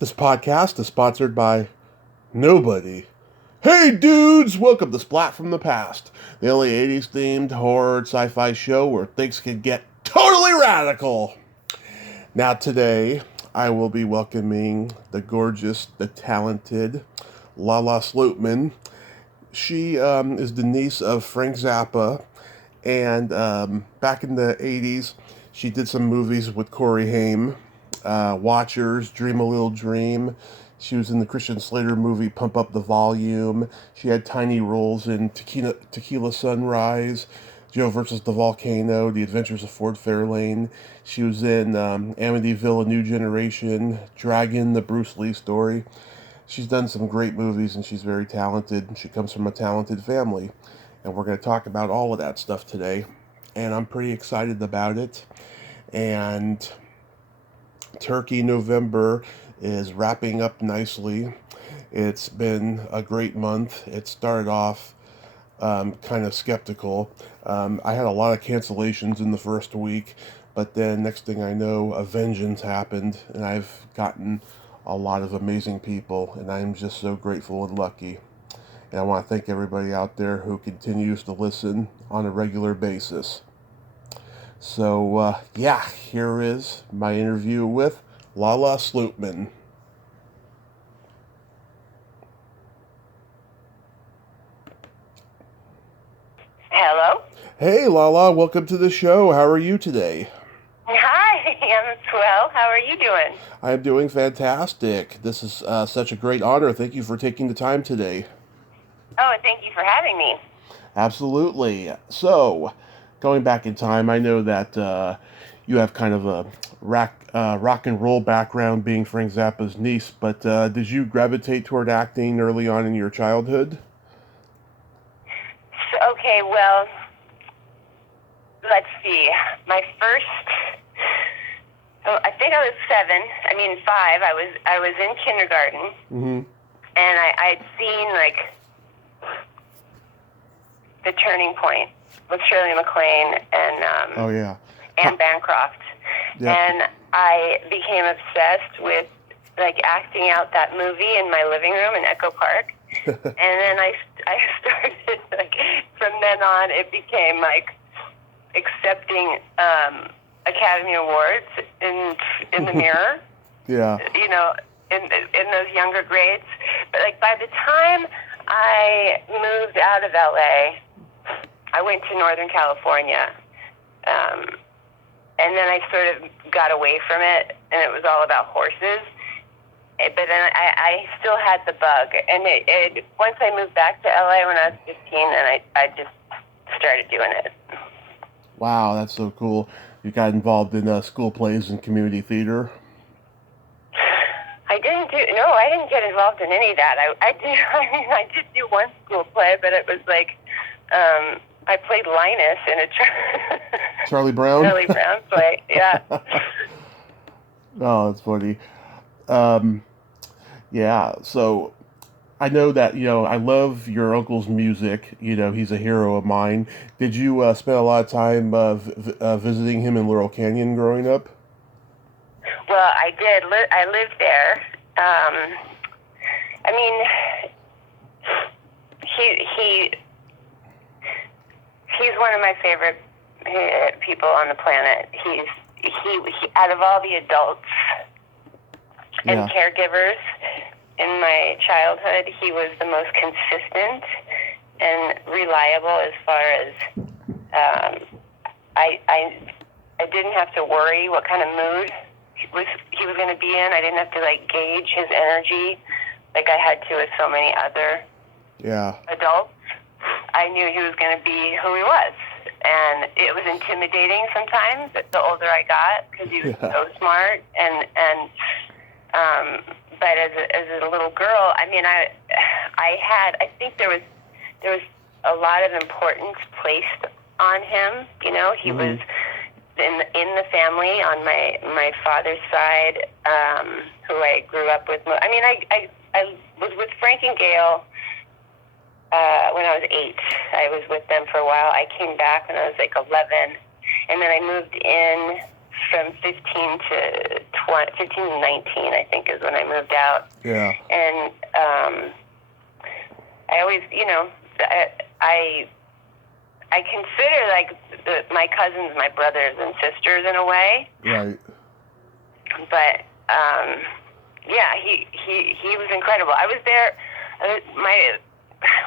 This podcast is sponsored by nobody. Hey dudes, welcome to Splat from the Past, the only 80s themed horror sci-fi show where things can get totally radical. Now today, I will be welcoming the gorgeous, the talented Lala Sloatman. She is the niece of Frank Zappa, and back in the 80s, she did some movies with Corey Haim, Watchers, Dream a Little Dream. She was in the Christian Slater movie Pump Up the Volume. She had tiny roles in Tequila Sunrise, Joe versus the Volcano, The Adventures of Ford Fairlane. She was in Amityville, A New Generation, Dragon, the Bruce Lee story. She's done some great movies and she's very talented. She comes from a talented family. And we're going to talk about all of that stuff today. And I'm pretty excited about it. And Turkey November is wrapping up nicely. It's been a great month. It started off kind of skeptical. I had a lot of cancellations in the first week, but then next thing I know, a vengeance happened, and I've gotten a lot of amazing people, and I'm just so grateful and lucky. And I want to thank everybody out there who continues to listen on a regular basis. So, here is my interview with Lala Sloatman. Hello. Hey, Lala, welcome to the show. How are you today? Hi, I'm swell. How are you doing? I'm doing fantastic. This is such a great honor. Thank you for taking the time today. Oh, and thank you for having me. Absolutely. So, going back in time, I know that you have kind of a rock and roll background being Frank Zappa's niece, but did you gravitate toward acting early on in your childhood? Okay, well, let's see. My first, I think I was 5. I was in kindergarten, Mm-hmm. and I'd seen The Turning Point with Shirley MacLaine and Oh, yeah. Anne Bancroft, Yeah. and I became obsessed with acting out that movie in my living room in Echo Park. And then I started, from then on, it became accepting Academy Awards in the mirror, Yeah. in those younger grades. But by the time I moved out of LA, I went to Northern California, and then I sort of got away from it, and it was all about horses. But then I still had the bug, and once I moved back to LA when I was 15, then I just started doing it. Wow, that's so cool. You got involved in school plays and community theater. I didn't get involved in any of that. I did do one school play, but it was I played Linus in a Charlie Brown? Charlie Brown play, yeah. Oh, that's funny. Yeah, so I know that, I love your uncle's music. He's a hero of mine. Did you spend a lot of time visiting him in Laurel Canyon growing up? Well, I did. I lived there. He's one of my favorite people on the planet. He out of all the adults and caregivers in my childhood, he was the most consistent and reliable as far as I didn't have to worry what kind of mood he was going to be in. I didn't have to gauge his energy like I had to with so many other adults. I knew he was going to be who he was, and it was intimidating sometimes. The older I got, because he was so smart, but as a little girl, I think there was a lot of importance placed on him. He was in the family on my father's side, who I grew up with. I was with Frank and Gail when I was 8. I was with them for a while. I came back when I was 11, and then I moved in from 15 to 15 to 19, I think, is when I moved out. Yeah. And I always, I consider like my cousins my brothers and sisters in a way. Right. But yeah, he was incredible. I was there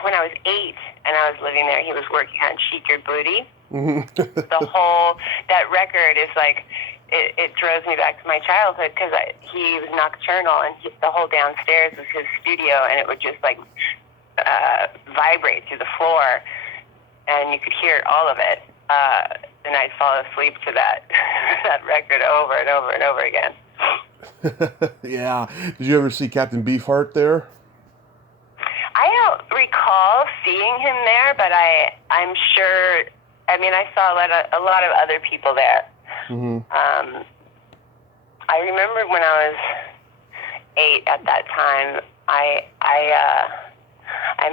when I was 8 and I was living there. He was working on Shake Your Booty. That record is like, it throws me back to my childhood because he was nocturnal and the whole downstairs was his studio, and it would just like vibrate through the floor, and you could hear all of it. And I'd fall asleep to that that record over and over and over again. Yeah. Did you ever see Captain Beefheart there? I don't recall seeing him there, but I'm sure. I mean, I saw a lot of other people there. Mm-hmm. I remember when I was 8 at that time, I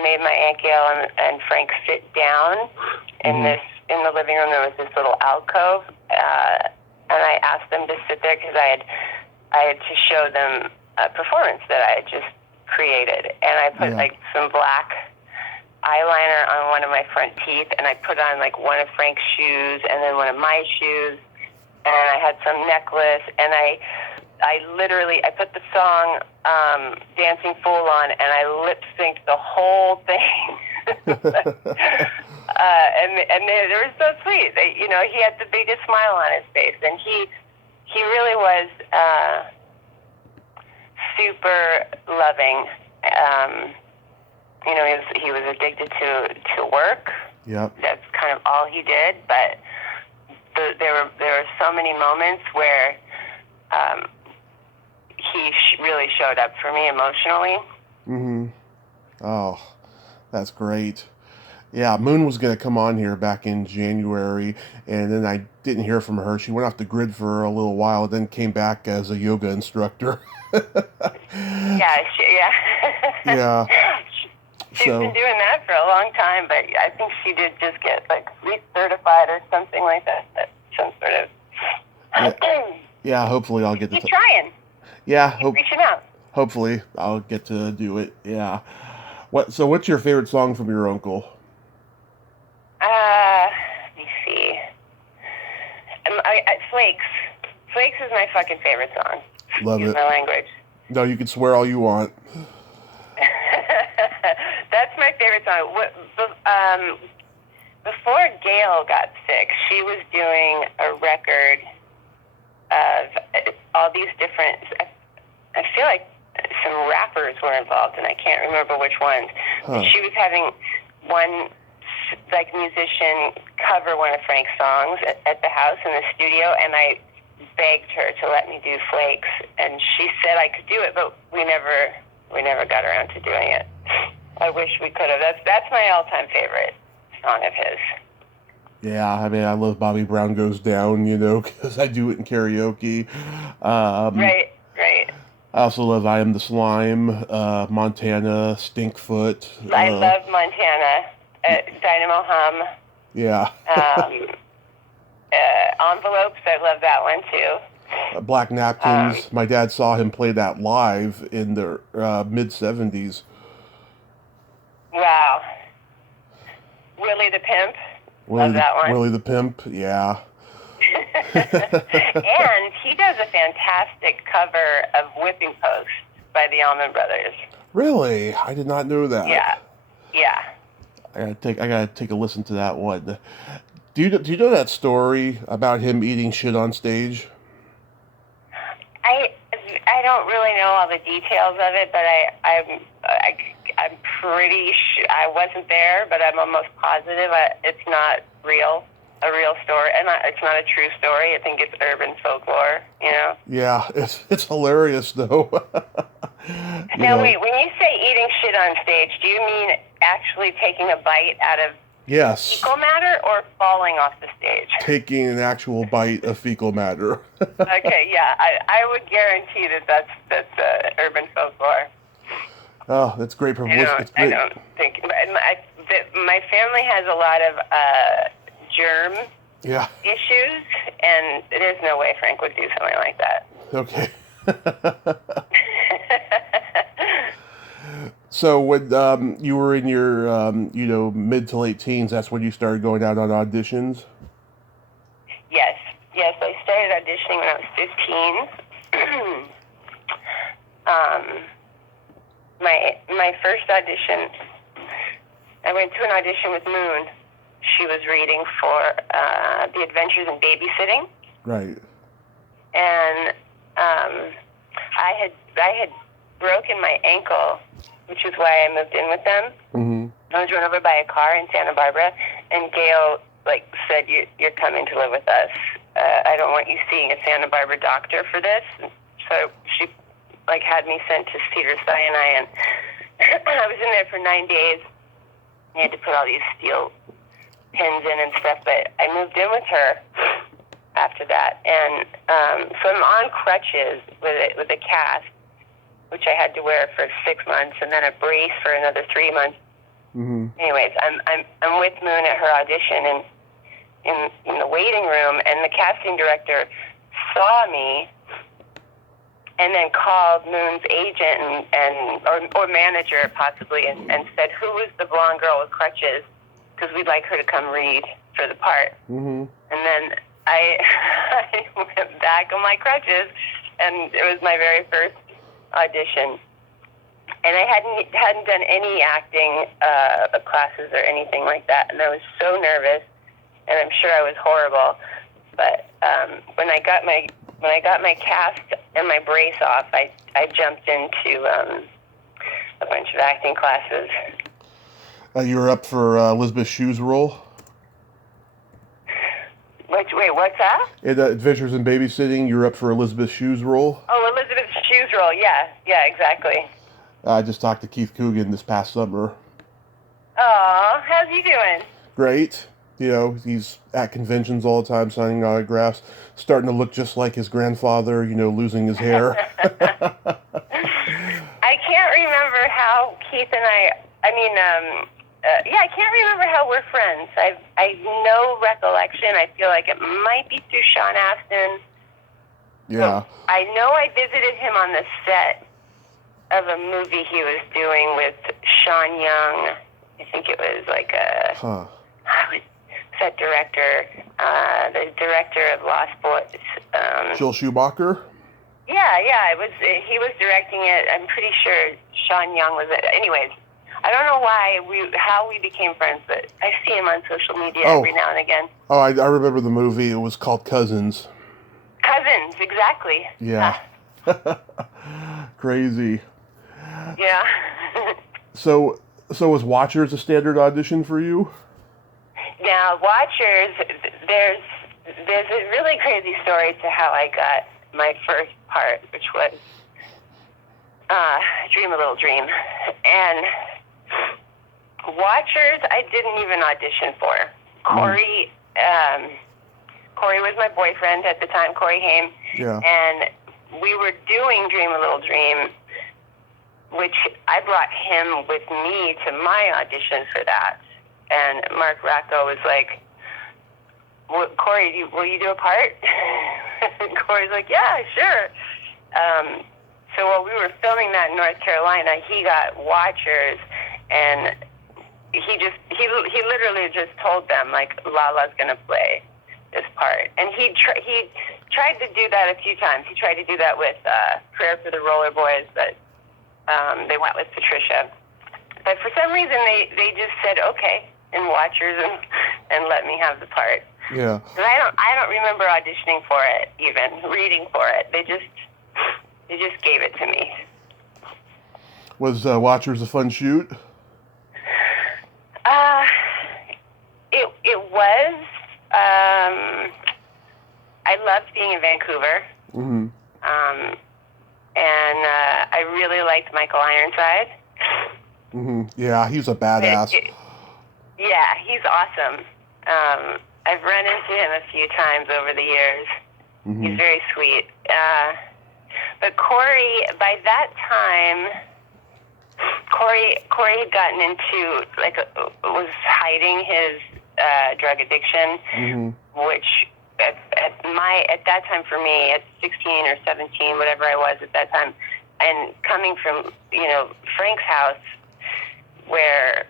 made my Aunt Gail and Frank sit down in the living room. There was this little alcove, and I asked them to sit there because I had to show them a performance that I had just created, and I put like some black eyeliner on one of my front teeth, and I put on like one of Frank's shoes and then one of my shoes, and I had some necklace, and I put the song Dancing Fool on, and I lip synced the whole thing. and they were so sweet. He had the biggest smile on his face, and he really was super loving. He was addicted to work. Yep. That's kind of all he did. But there were so many moments where he really showed up for me emotionally. Mm-hmm. Oh, that's great. Yeah, Moon was going to come on here back in January, and then I didn't hear from her. She went off the grid for a little while, then came back as a yoga instructor. Yeah. Yeah. She's been doing that for a long time, but I think she did just get like recertified or something like that. Some sort of. Yeah, hopefully I'll get to. Keep trying. Yeah. Keep reaching out. Hopefully I'll get to do it. Yeah. So what's your favorite song from your uncle? Let me see. Flakes. Flakes is my fucking favorite song. Love it. My language. No, you can swear all you want. That's my favorite song. Before Gail got sick, she was doing a record of all these different. I feel like some rappers were involved, and I can't remember which ones. Huh. She was having one like musician cover one of Frank's songs at the house in the studio, and I begged her to let me do Flakes, and she said I could do it, but we never got around to doing it. I wish we could have. That's my all-time favorite song of his. Yeah, I mean, I love Bobby Brown Goes Down, because I do it in karaoke. Right. I also love I Am the Slime, Montana, Stinkfoot. I love Montana, Dynamo Hum. Yeah. Envelopes, I love that one too. Black Napkins. My dad saw him play that live in the mid-'70s. Wow. Willie the Pimp. Love that one. Willie the Pimp, yeah. And he does a fantastic cover of Whipping Post by the Allman Brothers. Really? I did not know that. Yeah. I gotta take a listen to that one. Do you know that story about him eating shit on stage? I don't really know all the details of it, but I'm pretty sure I wasn't there, but I'm almost positive it's not a real story, and it's not a true story. I think it's urban folklore, Yeah, it's hilarious though. Now wait, when you say eating shit on stage, do you mean actually taking a bite out of Yes. fecal matter or falling off the stage? Taking an actual bite of fecal matter. Okay, yeah, I would guarantee that's urban folklore. Oh, that's great publicity. I don't think my family has a lot of germ issues, And there's no way Frank would do something like that. Okay. So when you were in your, mid to late teens, that's when you started going out on auditions? Yes. I started auditioning when I was 15. My first audition, I went to an audition with Moon. She was reading for The Adventures in Babysitting. Right. And I had broken my ankle, which is why I moved in with them. Mm-hmm. I was run over by a car in Santa Barbara, and Gail said, "You're coming to live with us. I don't want you seeing a Santa Barbara doctor for this." So she had me sent to Cedars-Sinai, and I was in there for 9 days. I had to put all these steel pins in and stuff, but I moved in with her after that, and so I'm on crutches with a cast, which I had to wear for 6 months, and then a brace for another 3 months. Mm-hmm. Anyways, I'm with Moon at her audition, and in the waiting room, and the casting director saw me, and then called Moon's agent or manager possibly, and said, "Who was the blonde girl with crutches? Because we'd like her to come read for the part." Mm-hmm. And then I went back on my crutches, and it was my very first audition. And I hadn't done any acting classes or anything like that, and I was so nervous, and I'm sure I was horrible. But when I got my cast and my brace off, I jumped into a bunch of acting classes. You were up for Elizabeth Shue's role? Wait, what's that? In Adventures in Babysitting, you were up for Elizabeth Shue's role? Oh, Elizabeth Shue's role, yeah, exactly. I just talked to Keith Coogan this past summer. Aw, how's he doing? Great. He's at conventions all the time, signing autographs, starting to look just like his grandfather, losing his hair. I can't remember how Keith and I can't remember how we're friends. I've no recollection. I feel like it might be through Sean Astin. Yeah. So I know I visited him on the set of a movie he was doing with Sean Young. I think it was set director, the director of Lost Boys. Joel Schumacher? Yeah, it was. He was directing it. I'm pretty sure Sean Young was it. Anyways, I don't know how we became friends, but I see him on social media every now and again. Oh, I remember the movie. It was called Cousins. Cousins, exactly. Yeah. Crazy. Yeah. So was Watchers a standard audition for you? Now, Watchers, there's a really crazy story to how I got my first part, which was Dream a Little Dream. And Watchers, I didn't even audition for. Corey was my boyfriend at the time, Corey Haim. Yeah. And we were doing Dream a Little Dream, which I brought him with me to my audition for that. And Rocco was like, "Corey, will you do a part?" And Corey's like, "Yeah, sure." So while we were filming that in North Carolina, he got Watchers, and he literally just told them, Lala's gonna play this part. And he tried to do that a few times. He tried to do that with Prayer for the Roller Boys, but they went with Patricia. But for some reason, they just said okay in Watchers and let me have the part. Yeah. And I don't remember auditioning for it, even reading for it. They just gave it to me. Was Watchers a fun shoot? It was. I loved being in Vancouver. Mm-hmm. And I really liked Michael Ironside. Mm-hmm. Yeah, he's a badass. Yeah, he's awesome. I've run into him a few times over the years. Mm-hmm. He's very sweet. But Corey, by that time, Corey had gotten into, was hiding his drug addiction, mm-hmm. which at that time for me, at 16 or 17, whatever I was at that time, and coming from, Frank's house, where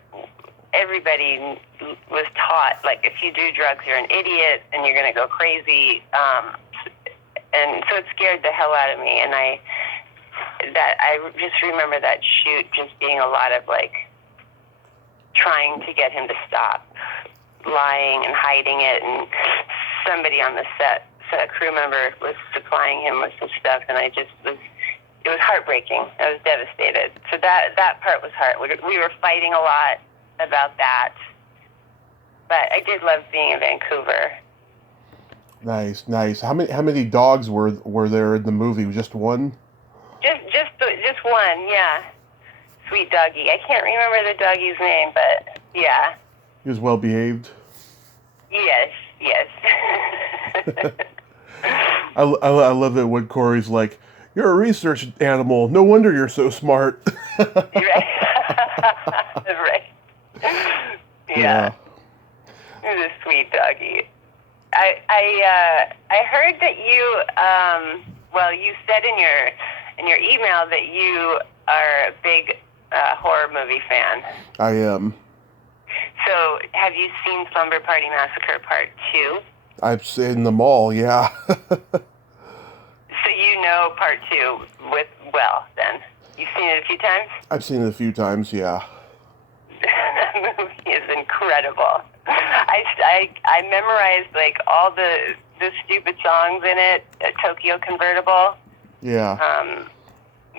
everybody was taught, like, if you do drugs, you're an idiot and you're going to go crazy. And so it scared the hell out of me. And I just remember that shoot just being a lot of, like, trying to get him to stop lying and hiding it. And somebody on the set, a crew member, was supplying him with some stuff, and it was heartbreaking. I was devastated. So that part was hard. We were fighting a lot about that, but I did love being in Vancouver. Nice. How many dogs were there in the movie? Just one? Just one, yeah. Sweet doggy. I can't remember the doggy's name, but yeah. He was well behaved. Yes. I love it when Corey's like, "You're a research animal. No wonder you're so smart." Right. Right. Yeah. It was a sweet doggy. I heard that you said in your email that you are a big horror movie fan. I am. So, have you seen Slumber Party Massacre Part 2? I've seen them all, yeah. So you know Part 2 then. You've seen it a few times? I've seen it a few times, yeah. That movie is incredible. I memorized, like, all the stupid songs in it, Tokyo Convertible. Yeah.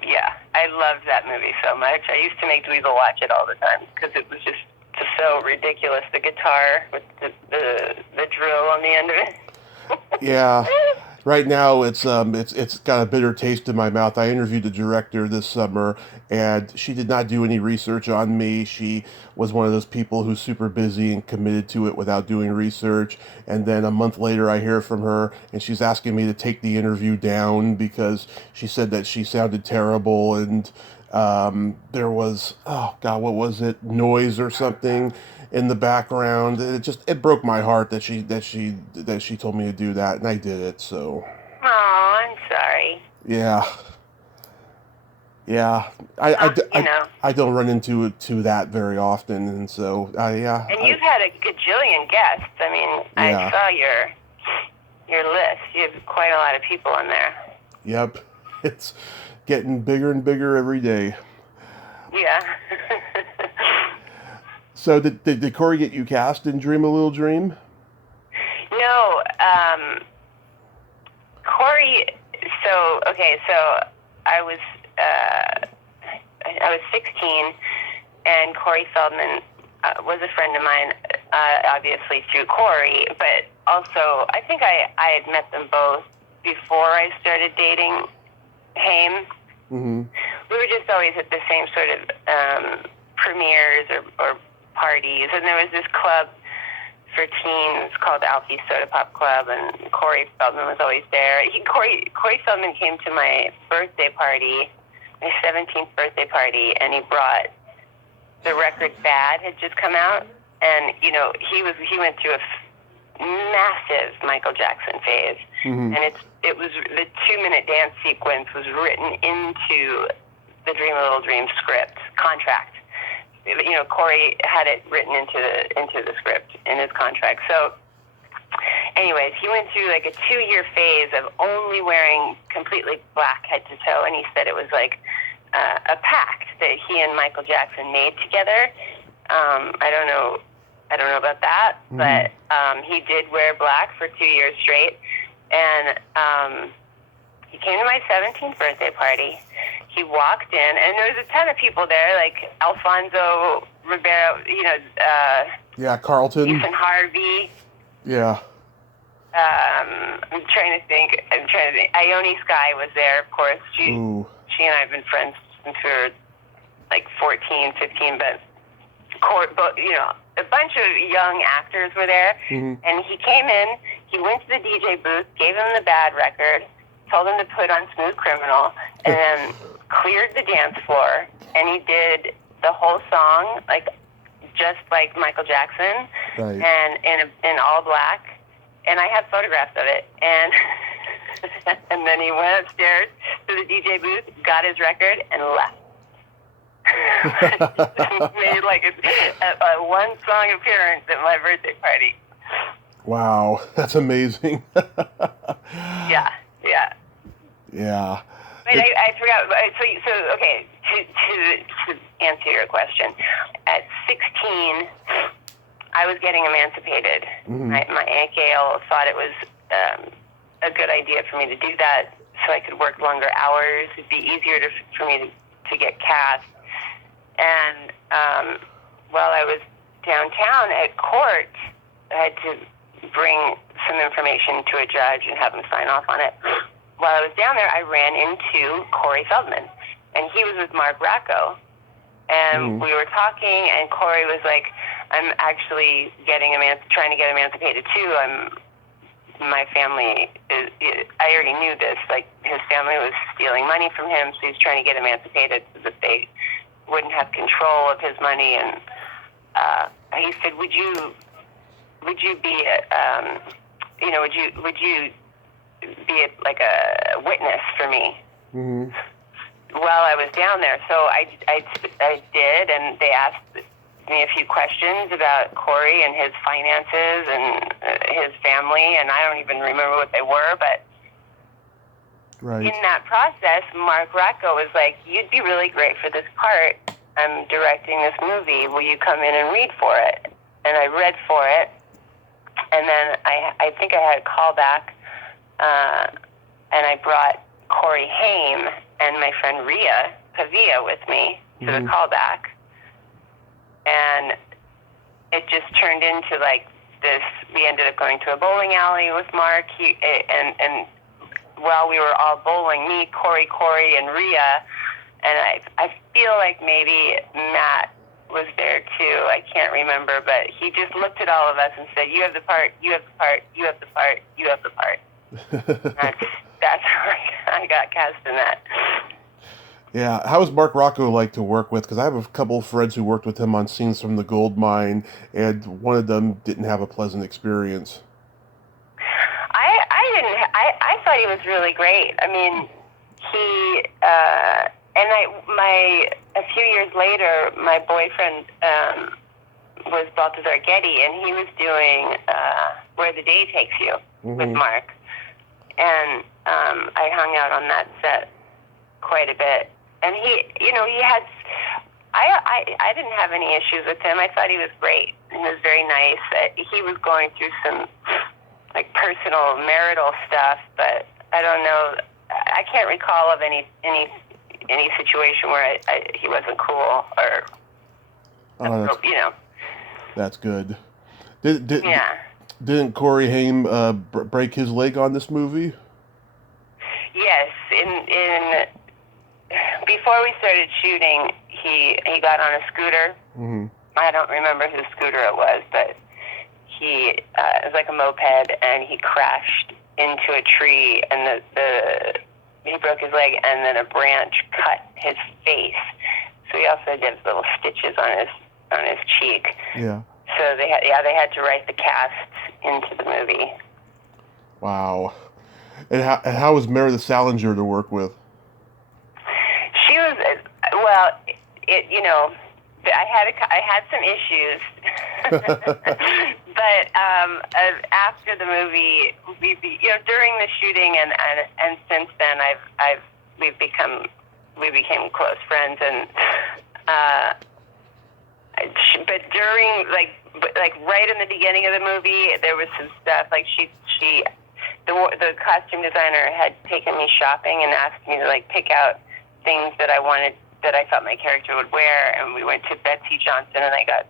Yeah, I loved that movie so much. I used to make Dweezil watch it all the time because it was just so ridiculous. The guitar with the drill on the end of it. Yeah. Right now, it's got a bitter taste in my mouth. I interviewed the director this summer, and she did not do any research on me. She was one of those people who's super busy and committed to it without doing research. And then a month later, I hear from her, and she's asking me to take the interview down because she said that she sounded terrible, and there was, oh God, what was it? Noise or something in the background. It broke my heart that she told me to do that, and I did it. So. Oh, I'm sorry. Yeah. I don't run into that very often, and so yeah. And you've had a gajillion guests. I mean, I saw your list. You have quite a lot of people in there. Yep, it's getting bigger and bigger every day. Yeah. So did Corey get you cast in Dream a Little Dream? No, Corey. So I was 16, and Corey Feldman was a friend of mine, obviously through Corey, but also I think I had met them both before I started dating Haim. Mm-hmm. We were just always at the same sort of premieres or parties, and there was this club for teens called Alfie's Soda Pop Club, and Corey Feldman was always there. Corey Feldman came to my birthday party, my 17th birthday party, and he brought the record Bad had just come out, and he went through a massive Michael Jackson phase, mm-hmm. and it was the 2-minute dance sequence was written into the Dream a Little Dream script contract. Corey had it written into the script in his contract. So, anyways, he went through like a 2-year phase of only wearing completely black head to toe, and he said it was like a pact that he and Michael Jackson made together. I don't know about that, mm-hmm. but he did wear black for 2 years straight, and he came to my 17th birthday party. He walked in, and there was a ton of people there, like Alfonso Ribeiro, Carlton, Ethan Harvey. Yeah. I'm trying to think. Ione Skye was there, of course. She and I have been friends since we were like 14, 15, but a bunch of young actors were there, mm-hmm. and he came in, he went to the DJ booth, gave him the Bad record, told him to put on Smooth Criminal, and then cleared the dance floor, and he did the whole song, like, just like Michael Jackson, right. and in all black, and I have photographs of it. And and then he went upstairs to the DJ booth, got his record, and left. Made like a one-song appearance at my birthday party. Wow, that's amazing. Yeah. Yeah. Wait, I forgot. So okay, to answer your question, at 16, I was getting emancipated. Mm-hmm. My Aunt Gail thought it was a good idea for me to do that so I could work longer hours. It'd be easier for me to get cast. And while I was downtown at court, I had to bring some information to a judge and have him sign off on it. While I was down there, I ran into Corey Feldman, and he was with Mark Rocco. And we were talking, and Corey was like, I'm actually trying to get emancipated too. My family I already knew this, like his family was stealing money from him, so he's trying to get emancipated so that they wouldn't have control of his money. And he said, would you be would you be like a witness for me? Mm-hmm. While I was down there. So I did, and they asked me a few questions about Corey and his finances and his family, and I don't even remember what they were, but right. In that process, Mark Rocco was like, you'd be really great for this part. I'm directing this movie. Will you come in and read for it? And I read for it, and then I think I had a callback, and I brought Corey Haim and my friend Ria Pavia with me to the callback. And it just turned into like this. We ended up going to a bowling alley with Mark. And while we were all bowling, me, Corey, and Ria, and I feel like maybe Matt was there too. I can't remember, but he just looked at all of us and said, "You have the part. You have the part. You have the part. You have the part." That's how I got cast in that. Yeah, how was Mark Rocco like to work with? Because I have a couple of friends who worked with him on scenes from The Gold Mine, and one of them didn't have a pleasant experience. I thought he was really great. I mean, he a few years later, my boyfriend was Balthazar Getty, and he was doing Where the Day Takes You with Mark, and I hung out on that set quite a bit. And he had, I didn't have any issues with him. I thought he was great. He was very nice. He was going through some, like, personal marital stuff, but I don't know. I can't recall of any situation where he wasn't cool or, That's good. Didn't Corey Haim break his leg on this movie? Yes, in before we started shooting, he got on a scooter. Mm-hmm. I don't remember whose scooter it was, but it was like a moped, and he crashed into a tree, and he broke his leg, and then a branch cut his face. So he also did little stitches on his cheek. Yeah. So they had to write the cast into the movie. Wow. And how was Meredith Salinger to work with? She was, well, I had some issues, but after the movie, during the shooting and since then, we became close friends, and but during like right in the beginning of the movie, there was some stuff like the costume designer had taken me shopping and asked me to like pick out things that I thought my character would wear, and we went to Betsy Johnson, and I got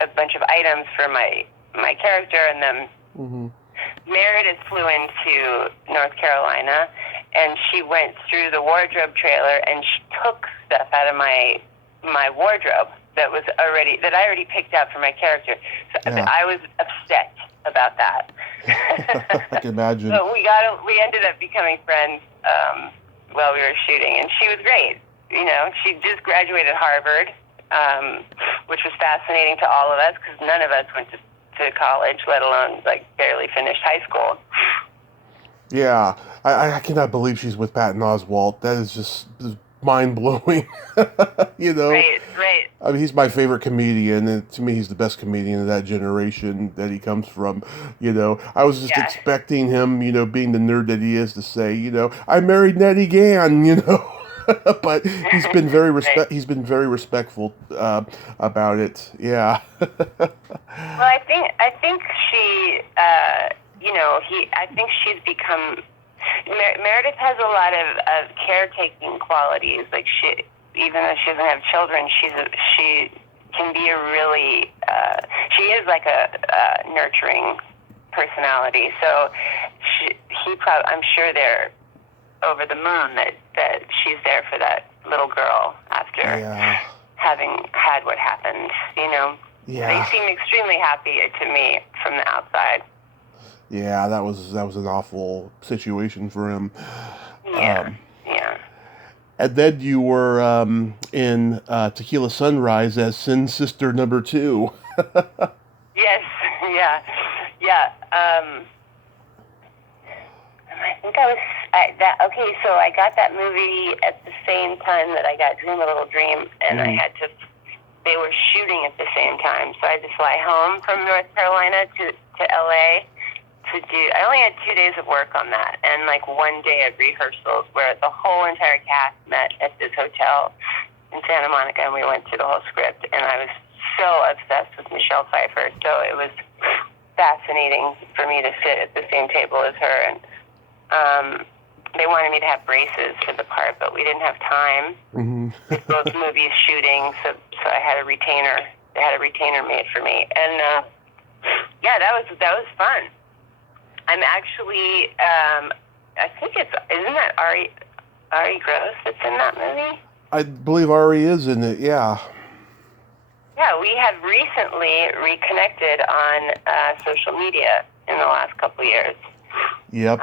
a bunch of items for my character, and then Meredith flew into North Carolina, and she went through the wardrobe trailer, and she took stuff out of my wardrobe that I already picked out for my character. So yeah. I was upset about that. I can imagine. So we ended up becoming friends while we were shooting, and she was great. She just graduated Harvard, which was fascinating to all of us because none of us went to to college, let alone like barely finished high school. Yeah, I cannot believe she's with Patton Oswalt. That is just mind-blowing. You know? Right. I mean, he's my favorite comedian, and to me, he's the best comedian of that generation that he comes from. You know, I was just expecting him, you know, being the nerd that he is, to say, you know, I married Nettie Gann, you know. But he's been very he's been very respectful about it. Yeah. Well, I think she, you know, I think she's become. Meredith has a lot of caretaking qualities. Like even though she doesn't have children, she can be a really. She is like a nurturing personality. So I'm sure they're over the moon that she's there for that little girl after having had what happened. You know. Yeah. They seem extremely happy to me from the outside. Yeah, that was an awful situation for him. Yeah. And then you were in Tequila Sunrise as Sin Sister number 2. Yes, yeah. I think I was okay. So I got that movie at the same time that I got Dream a Little Dream, and I had to. They were shooting at the same time, so I had to fly home from North Carolina to LA to do. I only had 2 days of work on that, and like 1 day of rehearsals where the whole entire cast met at this hotel in Santa Monica, and we went through the whole script. And I was so obsessed with Michelle Pfeiffer, so it was fascinating for me to sit at the same table as her. And they wanted me to have braces for the part, but we didn't have time with both movies shooting, so I had a retainer. They had a retainer made for me, and yeah, that was fun. I'm actually, I think isn't that Ari Gross that's in that movie? I believe Ari is in it. Yeah. Yeah, we have recently reconnected on social media in the last couple of years. Yep.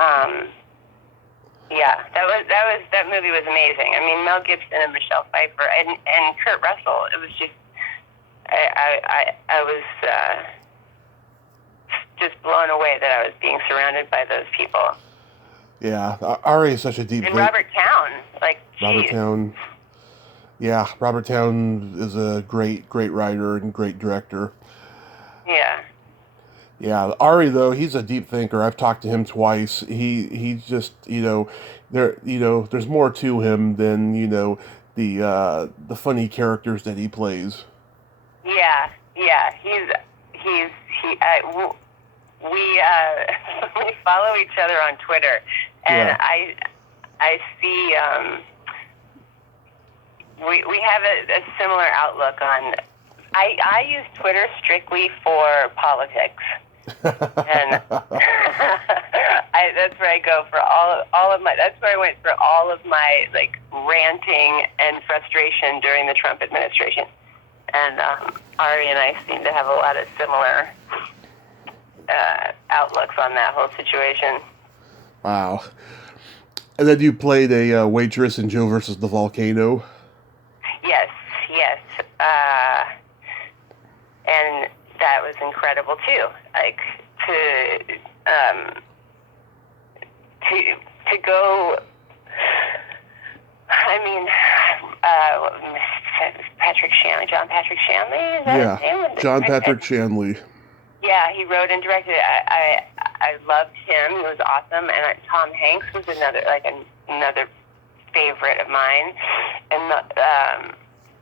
Yeah, that movie was amazing. I mean, Mel Gibson and Michelle Pfeiffer and Kurt Russell. It was just, I was just blown away that I was being surrounded by those people. Yeah, Ari is such a deep. And Robert Towne, Robert Towne. Yeah, Robert Towne is a great writer and great director. Yeah. Yeah, Ari though, he's a deep thinker. I've talked to him twice. He's just, there's more to him than, the funny characters that he plays. Yeah. We follow each other on Twitter, and I see we have a similar outlook on. I use Twitter strictly for politics. And that's where I go for all of my. That's where I went for all of my ranting and frustration during the Trump administration. And Ari and I seem to have a lot of similar outlooks on that whole situation. Wow. And then you played a waitress in Joe versus the Volcano. Yes. And that was incredible too. To go. I mean, John Patrick Shanley. Is that his name? John Patrick Shanley. Yeah, he wrote and directed it. I loved him. He was awesome. And Tom Hanks was another favorite of mine. And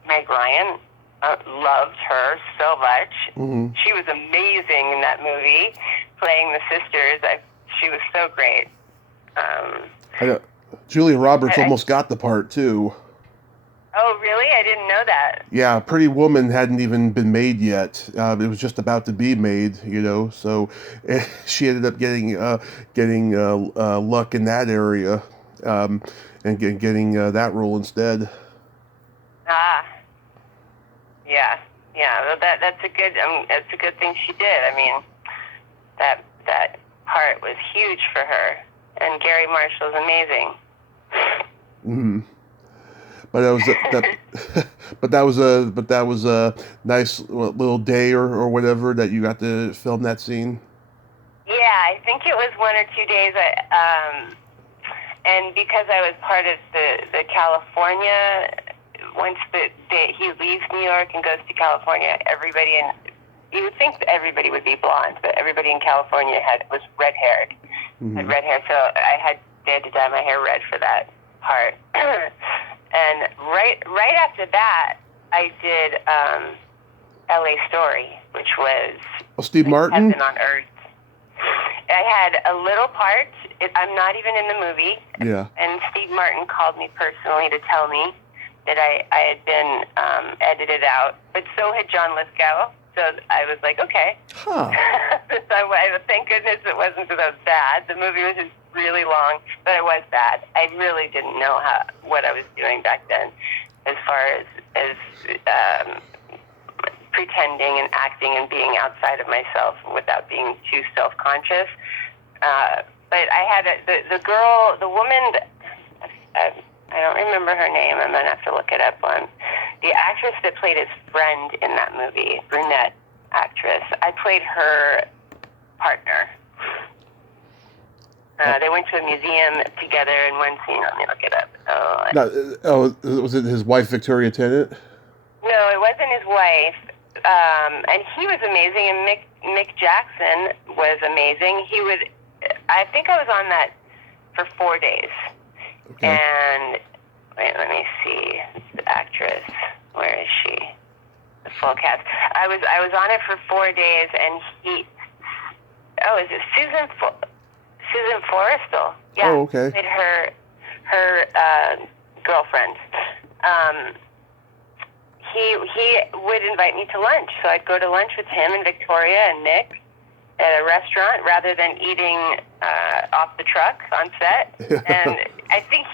Meg Ryan. Loved her so much. Mm-hmm. She was amazing in that movie, playing the sisters. She was so great. Julia Roberts almost got the part too. Oh, really? I didn't know that. Yeah, Pretty Woman hadn't even been made yet. It was just about to be made, so she ended up getting luck in that area, and getting that role instead. Yeah. Well, that's a good thing she did. I mean, that part was huge for her, and Gary Marshall's amazing. Mm-hmm. But But that was a nice little day or whatever that you got to film that scene. Yeah, I think it was 1 or 2 days. And because I was part of the California, once he leaves New York and goes to California, you would think that everybody would be blonde, but everybody in California was red-haired. Had red hair, so they had to dye my hair red for that part. And right after that, I did L.A. Story, which was Steve Martin? Heaven on Earth. I had a little part. I'm not even in the movie. Yeah. And Steve Martin called me personally to tell me that I had been edited out, but so had John Lithgow. So I was like, okay. Huh. Thank goodness it wasn't because I was bad. The movie was just really long, but I was bad. I really didn't know what I was doing back then, as far as pretending and acting and being outside of myself without being too self-conscious. But I had the woman. I don't remember her name. I'm gonna have to look it up on the actress that played his friend in that movie, brunette actress. I played her partner. They went to a museum together in one scene. Let me look it up. Was it his wife, Victoria Tennant? No, it wasn't his wife. And he was amazing, and Mick Jackson was amazing. I think I was on that for 4 days. Okay. And wait, let me see. The actress, where is she? The full cast. I was on it for 4 days, and is it Susan Forrestal? Yeah. Oh, okay. Played her girlfriend. He would invite me to lunch, so I'd go to lunch with him and Victoria and Nick at a restaurant rather than eating off the truck on set. And I think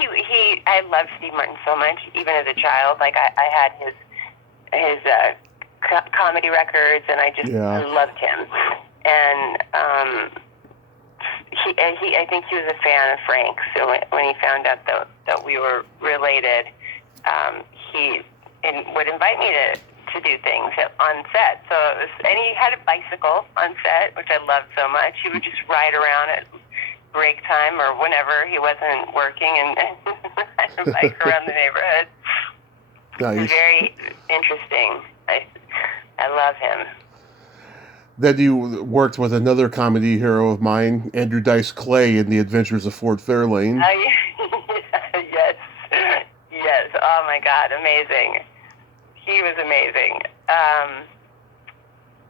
I loved Steve Martin so much, even as a child. Like I had his comedy records, and I just loved him. And I think he was a fan of Frank. So when he found out that we were related, he would invite me to do things on set. So and he had a bicycle on set, which I loved so much. He would just ride around at break time or whenever he wasn't working and ride a bike around the neighborhood. Nice. It's very interesting. I love him. Then you worked with another comedy hero of mine, Andrew Dice Clay, in The Adventures of Fort Fairlane. Yes. Oh my God, amazing. He was amazing.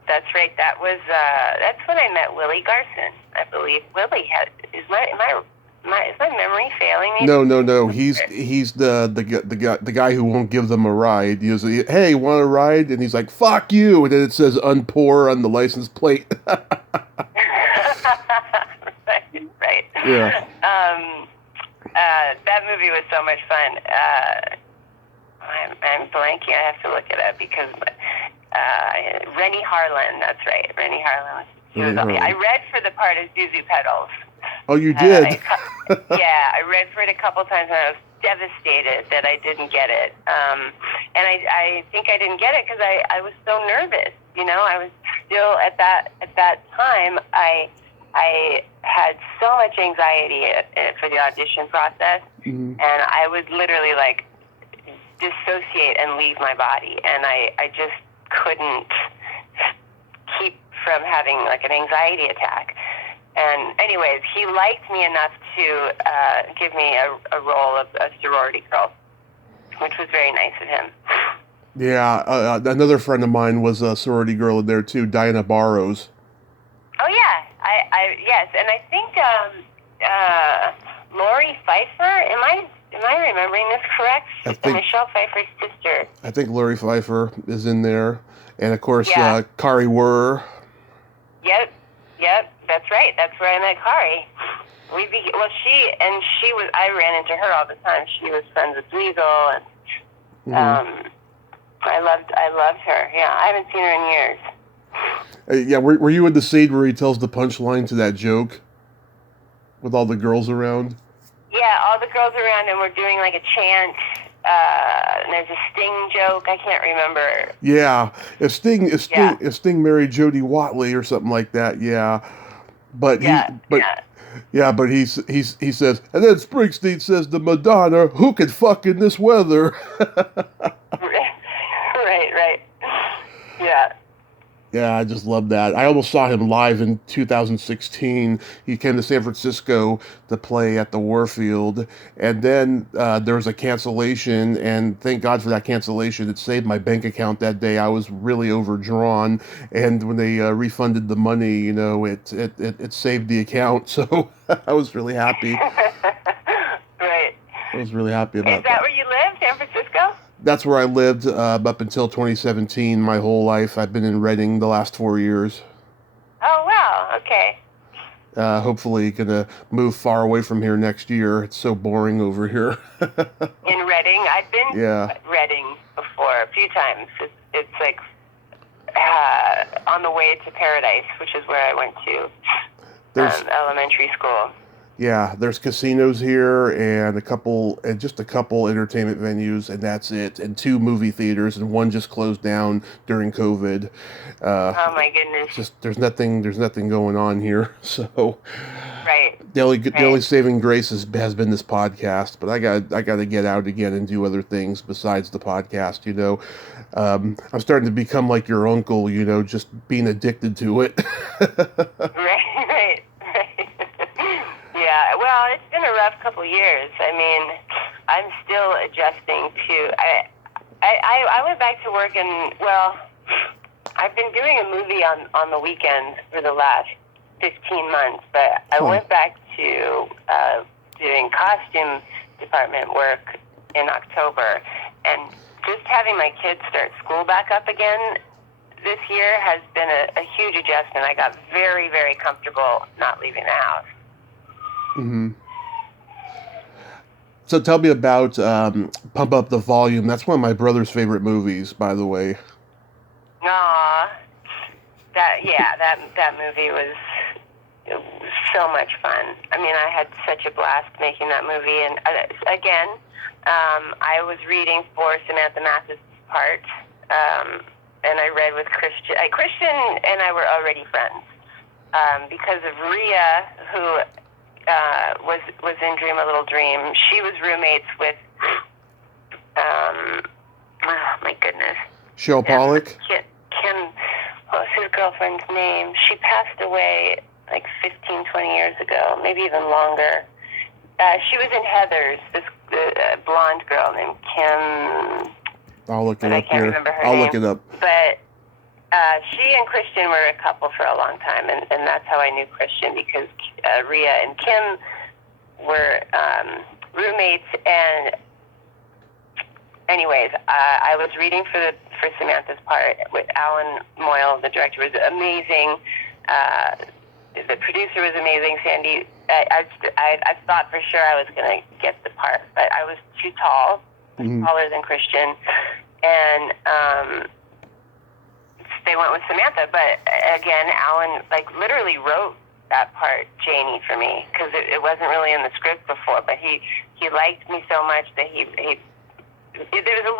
That's right. That's when I met Willie Garson. I believe Willie is my memory failing me? No. He's the guy who won't give them a ride. He goes, "Hey, want a ride?" And he's like, "Fuck you!" And then it says "unpoor" on the license plate. Right. Yeah. That movie was so much fun. I'm blanking. I have to look it up because Rennie Harlan. That's right. Rennie Harlan. I read for the part of Zuzu Pedals. Oh, you did? I read for it a couple times, and I was devastated that I didn't get it. And I think I didn't get it because I was so nervous. You know, I was still at that time. I had so much anxiety for the audition process, and I would literally like dissociate and leave my body, and I just couldn't keep from having like an anxiety attack. And anyways, he liked me enough to give me a role of a sorority girl, which was very nice of him. Yeah, another friend of mine was a sorority girl in there too, Diana Barrows. Oh yeah, yes, and I think Lori Pfeiffer. Am I remembering this correct? Michelle Pfeiffer's sister. I think Lori Pfeiffer is in there, and of course Kari Wurr. Yep, that's right. That's where I met Kari. She was. I ran into her all the time. She was friends with Dweezil, and I loved her. Yeah, I haven't seen her in years. Were you in the scene where he tells the punchline to that joke with all the girls around? Yeah, all the girls around, and we're doing like a chant there's a Sting joke. I can't remember. Yeah, if Sting married Jodie Watley or something like that, yeah. But he says, and then Springsteen says to Madonna, "Who can fuck in this weather?" Right. Yeah. Yeah, I just love that. I almost saw him live in 2016. He came to San Francisco to play at the Warfield, and then there was a cancellation, and thank God for that cancellation. It saved my bank account that day. I was really overdrawn, and when they refunded the money, you know, it saved the account, so I was really happy. Right. I was really happy about that. Is that where you live, San Francisco? That's where I lived up until 2017, my whole life. I've been in Reading the last 4 years. Oh, wow. Okay. Hopefully gonna move far away from here next year. It's so boring over here. In Reading? I've been to Reading before a few times. It's like on the way to Paradise, which is where I went to elementary school. Yeah, there's casinos here and just a couple entertainment venues, and that's it. And 2 movie theaters, and one just closed down during COVID. Oh my goodness! Just there's nothing going on here. So, right. The only saving grace has been this podcast. But I got to get out again and do other things besides the podcast. You know, I'm starting to become like your uncle. You know, just being addicted to it. Right. Yeah, well, it's been a rough couple years. I mean, I'm still adjusting to. I went back to work I've been doing a movie on the weekends for the last 15 months, but I went back to doing costume department work in October, and just having my kids start school back up again this year has been a huge adjustment. I got very, very comfortable not leaving the house. Mm-hmm. So tell me about Pump Up the Volume. That's one of my brother's favorite movies, by the way. Aw, that movie was so much fun. I mean, I had such a blast making that movie. And again, I was reading for Samantha Mathis' part, and I read with Christian. Christian and I were already friends because of Rhea, who was in Dream a Little Dream. She was roommates with, oh my goodness. Cheryl Pollack? Kim, what was his girlfriend's name? She passed away like 15, 20 years ago, maybe even longer. She was in Heathers, this blonde girl named Kim. I'll look it up I can't remember her name. I'll look it up. But she and Christian were a couple for a long time, and that's how I knew Christian, because Rhea and Kim were roommates. And anyways, I was reading for Samantha's part with Alan Moyle. The director was amazing. The producer was amazing. Sandy, I thought for sure I was going to get the part, but I was too tall, taller than Christian, and they went with Samantha. But again, Alan literally wrote that part, Janie, for me, because it wasn't really in the script before. But he liked me so much that there was a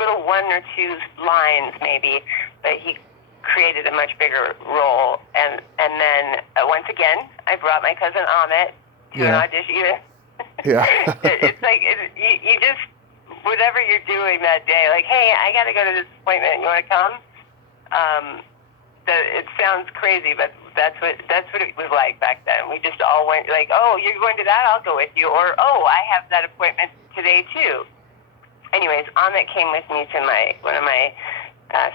little one or two lines maybe, but he created a much bigger role. And then once again, I brought my cousin Amit to an audition. Yeah. It's like you just, whatever you're doing that day, like, hey, I got to go to this appointment. You want to come? It sounds crazy, but that's what it was like back then. We just all went like, oh, you're going to that? I'll go with you. Or, oh, I have that appointment today too. Anyways, Amit came with me to one of my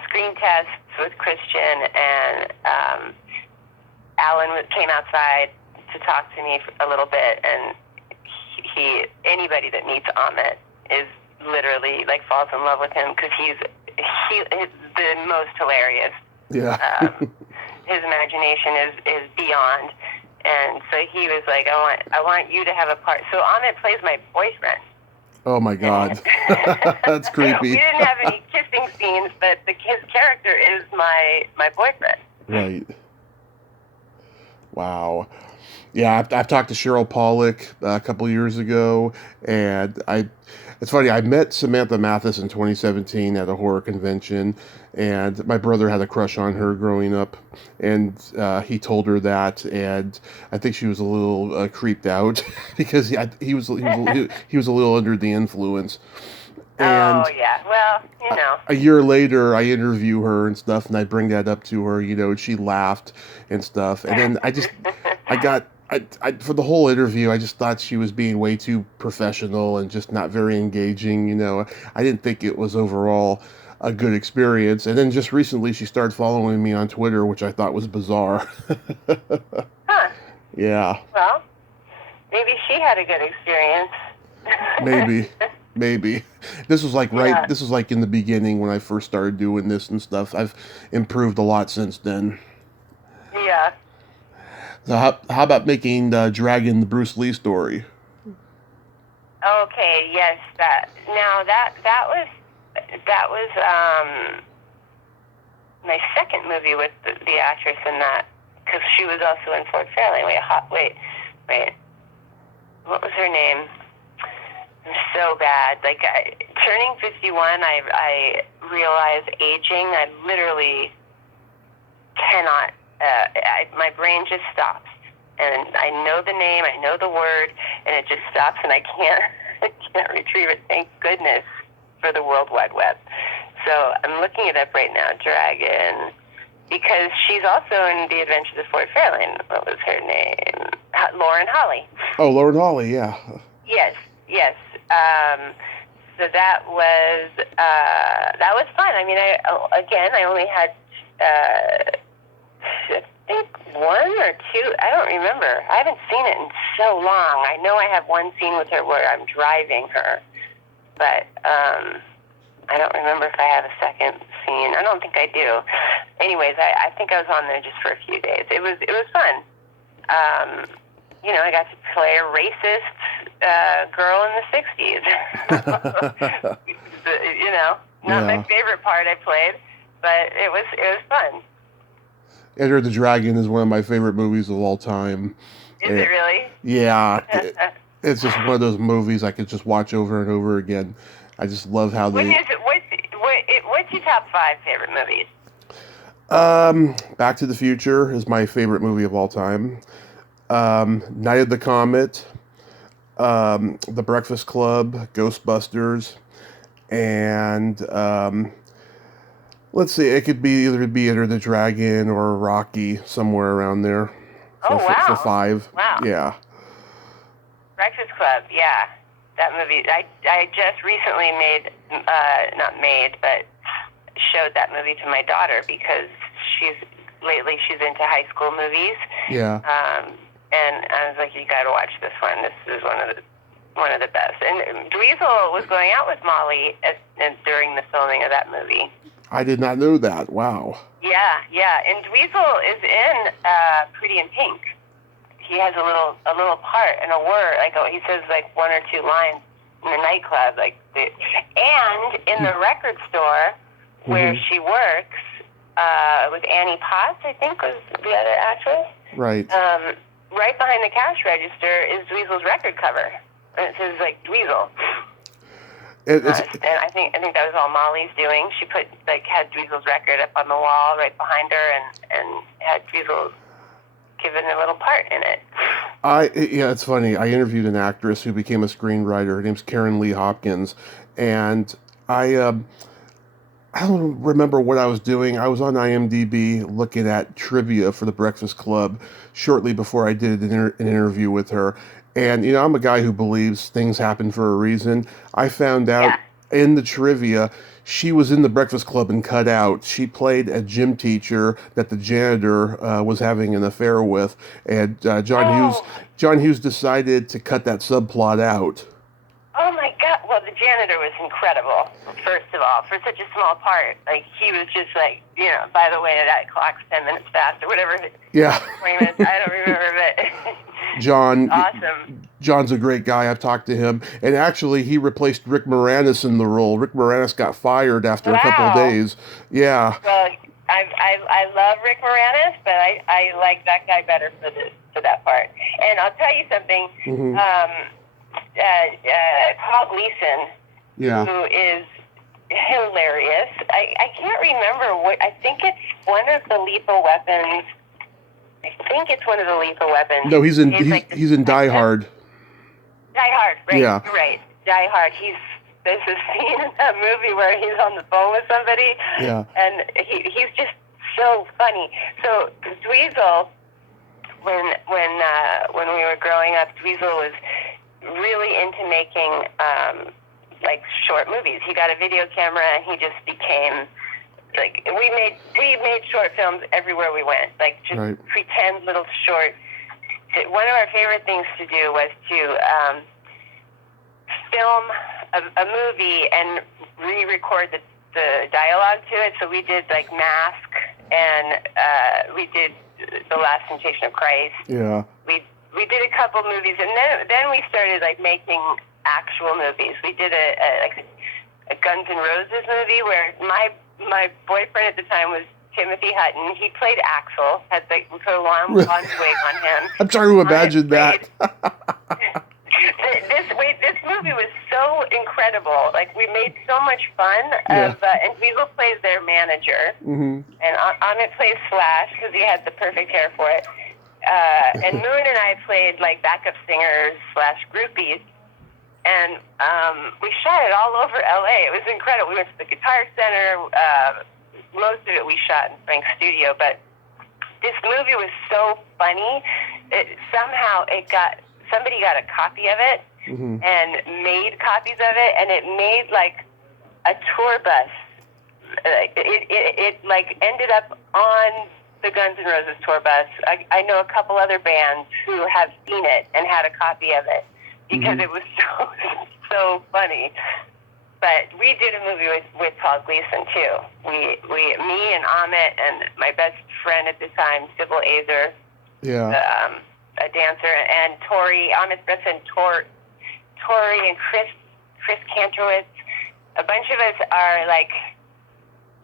screen tests with Christian, and Alan came outside to talk to me a little bit, and anybody that meets Amit is literally falls in love with him, because he's the most hilarious. Yeah. His imagination is beyond, and so he was like, I want you to have a part. So Amit plays my boyfriend. Oh my God. That's creepy. We didn't have any kissing scenes, but his character is my boyfriend. Right. Wow. Yeah, I've talked to Cheryl Pollack a couple years ago, and It's funny. I met Samantha Mathis in 2017 at a horror convention, and my brother had a crush on her growing up, and he told her that, and I think she was a little creeped out because he was a little under the influence. And Oh yeah. Well, you know. a year later, I interview her and stuff, and I bring that up to her, and she laughed and stuff. And then I for the whole interview, I just thought she was being way too professional and just not very engaging. I didn't think it was overall a good experience. And then just recently, she started following me on Twitter, which I thought was bizarre. Huh. Yeah. Well, maybe she had a good experience. Maybe. This was like this was like in the beginning when I first started doing this and stuff. I've improved a lot since then. Yeah. So how about making Dragon the Bruce Lee story? Okay, yes, that was my second movie with the actress in that, because she was also in Fort Fairlane. Wait, what was her name? I'm so bad. Like, turning 51, I realize aging. I literally cannot. My brain just stops, and I know the name, I know the word, and it just stops, and I can't retrieve it. Thank goodness for the World Wide Web. So I'm looking it up right now, Dragon, because she's also in The Adventures of Fort Fairlane. What was her name? Lauren Holly. Oh, Lauren Holly, yeah. Yes. So that was fun. I mean, I only had I think one or two. I don't remember. I haven't seen it in so long. I know I have one scene with her where I'm driving her, but I don't remember if I have a second scene. I don't think I do. Anyways, I think I was on there just for a few days. It was fun. I got to play a racist girl in the 60s. Not my favorite part I played, but it was fun. Enter the Dragon is one of my favorite movies of all time. Is it really? Yeah. It's just one of those movies I could just watch over and over again. I just love how they... What's your top 5 favorite movies? Back to the Future is my favorite movie of all time. Night of the Comet, The Breakfast Club, Ghostbusters, and let's see, it could be either Enter the Dragon or Rocky, somewhere around there. For 5. Wow. Yeah. Breakfast Club, yeah. That movie, I just recently showed that movie to my daughter because she's into high school movies. Yeah. And I was like, you got to watch this one. This is one of the best. And Dweezil was going out with Molly during the filming of that movie. I did not know that. Wow. Yeah. And Dweezil is in Pretty in Pink. He has a little part and a word. He says like 1 or 2 lines in the nightclub. And in the record store where she works with Annie Potts, I think was the other actress. Right. Right behind the cash register is Dweezil's record cover. And it says like Dweezil. And I think that was all Molly's doing. She had Dweezil's record up on the wall right behind her, and had Dweezil given a little part in it. It's funny. I interviewed an actress who became a screenwriter. Her name's Karen Lee Hopkins, and I don't remember what I was doing. I was on IMDb looking at trivia for The Breakfast Club shortly before I did an interview with her. And, I'm a guy who believes things happen for a reason. I found out in the trivia, she was in The Breakfast Club and cut out. She played a gym teacher that the janitor was having an affair with. And John Hughes decided to cut that subplot out. Oh my God! Well, the janitor was incredible. First of all, for such a small part, he was just by the way, that clock's 10 minutes fast or whatever. Yeah. 20 minutes. I don't remember, but John. Awesome. John's a great guy. I've talked to him, and actually, he replaced Rick Moranis in the role. Rick Moranis got fired after a couple of days. Yeah. Well, I love Rick Moranis, but I like that guy better for that part. And I'll tell you something. Mm-hmm. Paul Gleason Yeah. who is hilarious. I can't remember what. I think it's one of the Lethal Weapons. No, he's in like he's in Die Hard. Die Hard, right? Yeah. Right. Die Hard. There's a scene in that movie where he's on the phone with somebody. Yeah. And he's just so funny. So Dweezil, when we were growing up, Dweezil was really into making like short movies. He got a video camera and he just became like we made short films everywhere we went. Like just right. pretend little short. One of our favorite things to do was to film a movie and re-record the dialogue to it. So we did like Mask and we did The Last Temptation of Christ. Yeah. We did a couple movies, and then we started like making actual movies. We did a Guns N' Roses movie where my boyfriend at the time was Timothy Hutton. He played Axl. We put a long wig on him. I'm trying to imagine that. This movie was so incredible. Like, we made so much fun of, and Weasel plays their manager, and Amit plays Slash because he had the perfect hair for it. And Moon and I played like backup singers / groupies, and we shot it all over LA. It was incredible. We went to the Guitar Center. Most of it we shot in Frank's studio, but this movie was so funny. Somebody got a copy of it and made copies of it, and it made like a tour bus. It like ended up on the Guns N' Roses tour bus. I know a couple other bands who have seen it and had a copy of it because it was so funny. But we did a movie with Paul Gleason too. Me and Amit and my best friend at the time, Sybil Azer, a dancer, and Tori, Amit's best friend Tori and Chris Kantrowitz. A bunch of us are like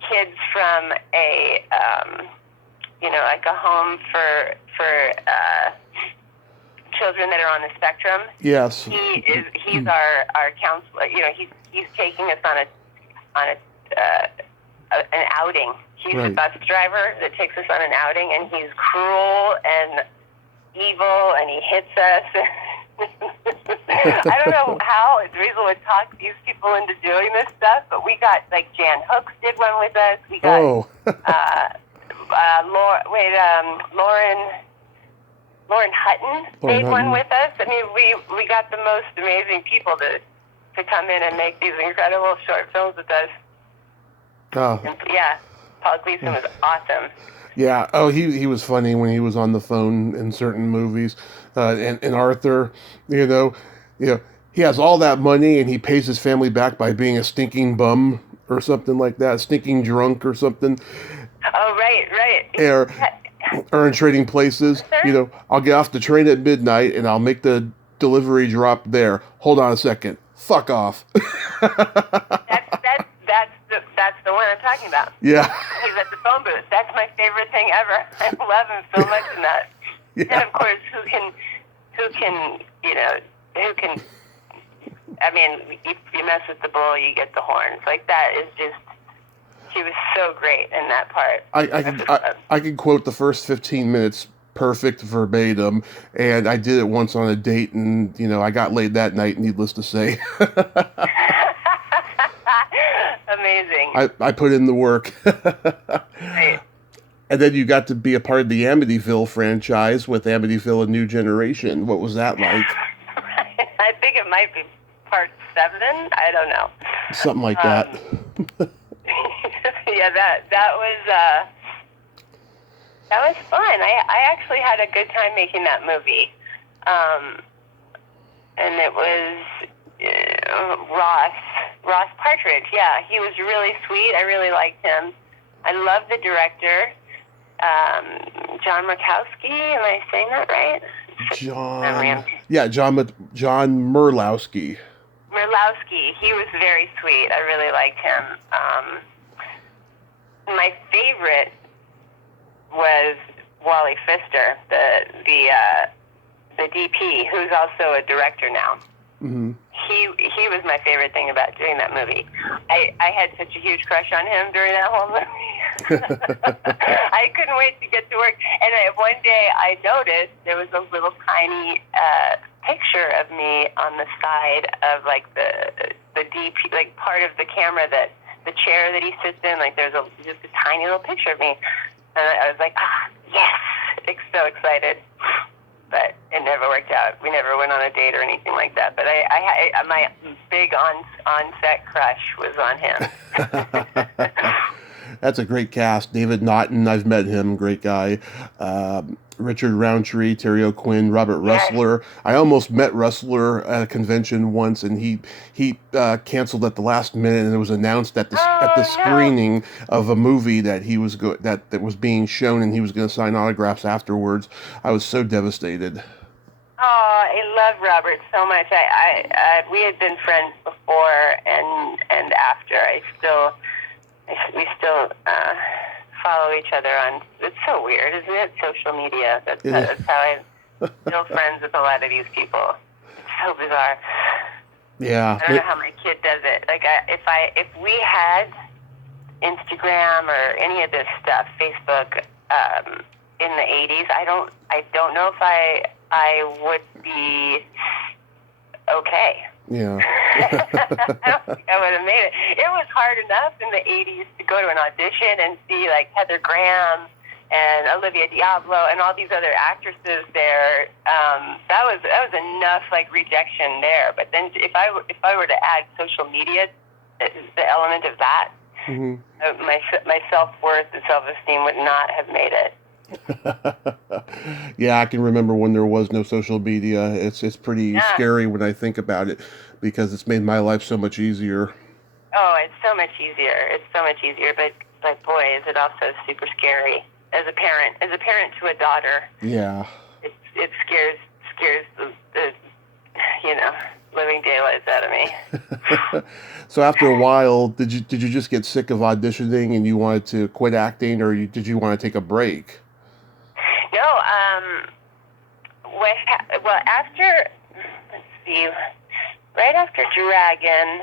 kids from a like a home for children that are on the spectrum. Yes. He's our counselor. You know, he's taking us on an outing. He's a bus driver that takes us on an outing, and he's cruel and evil, and he hits us. I don't know how Dweezil would talk these people into doing this stuff, but we got, like, Jan Hooks did one with us. We got Lauren Hutton made one with us. I mean, we got the most amazing people to come in and make these incredible short films with us. And, Paul Gleason was awesome. Yeah. Oh, he was funny when he was on the phone in certain movies. And Arthur, you know, he has all that money and he pays his family back by being a stinking bum or something like that, stinking drunk or something. Oh, right. Or in Trading Places, I'll get off the train at midnight and I'll make the delivery drop there. Hold on a second. Fuck off. That's the one I'm talking about. Yeah. He's at the phone booth. That's my favorite thing ever. I love him so much in that. Yeah. And of course, who can, I mean, you mess with the bull, you get the horns. Like, that is just, he was so great in that part. I can quote the first 15 minutes perfect verbatim, and I did it once on a date, and, I got laid that night, needless to say. Amazing. I put in the work. Right. And then you got to be a part of the Amityville franchise with Amityville: A New Generation. What was that like? I think it might be part 7. I don't know. Something like that. Yeah, that was fun. I actually had a good time making that movie. And it was Ross Partridge. Yeah, he was really sweet. I really liked him. I love the director. John Murkowski, am I saying that right? John Murlowski. He was very sweet. I really liked him. My favorite was Wally Pfister, the DP, who's also a director now. Mm-hmm. he was my favorite thing about doing that movie. I had such a huge crush on him during that whole movie. I couldn't wait to get to work. And one day I noticed there was a little tiny picture of me on the side of like the DP, like part of the camera, that the chair that he sits in. Like there's just a tiny little picture of me, and I was like, yes, so excited. But it never worked out. We never went on a date or anything like that. But my big on-set crush was on him. That's a great cast. David Naughton, I've met him, great guy. Richard Roundtree, Terry O'Quinn, Robert Russler. I almost met Russler at a convention once, and he canceled at the last minute, and it was announced at the screening of a movie that he was that was being shown, and he was going to sign autographs afterwards. I was so devastated. Oh, I love Robert so much. We had been friends before and after. We still follow each other on. It's so weird, isn't it? Social media. That's how I'm still friends with a lot of these people. It's so bizarre. Yeah. I don't know how my kid does it. Like if we had Instagram or any of this stuff, Facebook, in the 80s, I don't know if I would be okay. Yeah. I don't think I would have made it. It was hard enough in the 80s to go to an audition and see like Heather Graham and Olivia Diablo and all these other actresses there. That was enough like rejection there. But then if I were to add social media, the element of that, mm-hmm. my self-worth and self-esteem would not have made it. Yeah, I can remember when there was no social media. It's pretty scary when I think about it, because it's made my life so much easier. Oh, it's so much easier. But boy, is it also super scary as a parent to a daughter. Yeah. It scares the living daylights out of me. So after a while, did you just get sick of auditioning and you wanted to quit acting, or did you want to take a break? No, well, after, let's see, right after Dragon,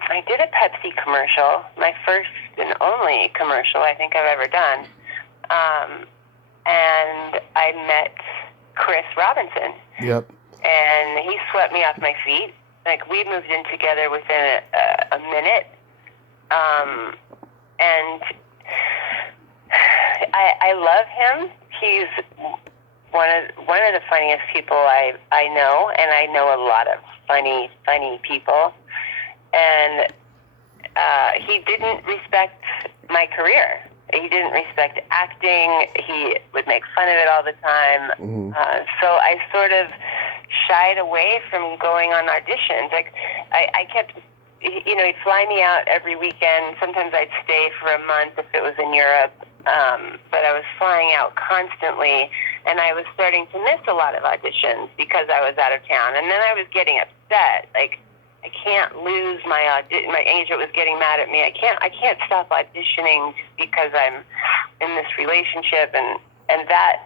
I did a Pepsi commercial, my first and only commercial I think I've ever done, and I met Chris Robinson. Yep. And he swept me off my feet. Like, we moved in together within a minute, and I love him. He's one of the funniest people I know, and I know a lot of funny people. And he didn't respect my career. He didn't respect acting. He would make fun of it all the time. Mm-hmm. So I sort of shied away from going on auditions. Like, I kept, he'd fly me out every weekend. Sometimes I'd stay for a month if it was in Europe. But I was flying out constantly, and I was starting to miss a lot of auditions because I was out of town. And then I was getting upset. Like, I can't lose my agent was getting mad at me. I can't stop auditioning because I'm in this relationship, and that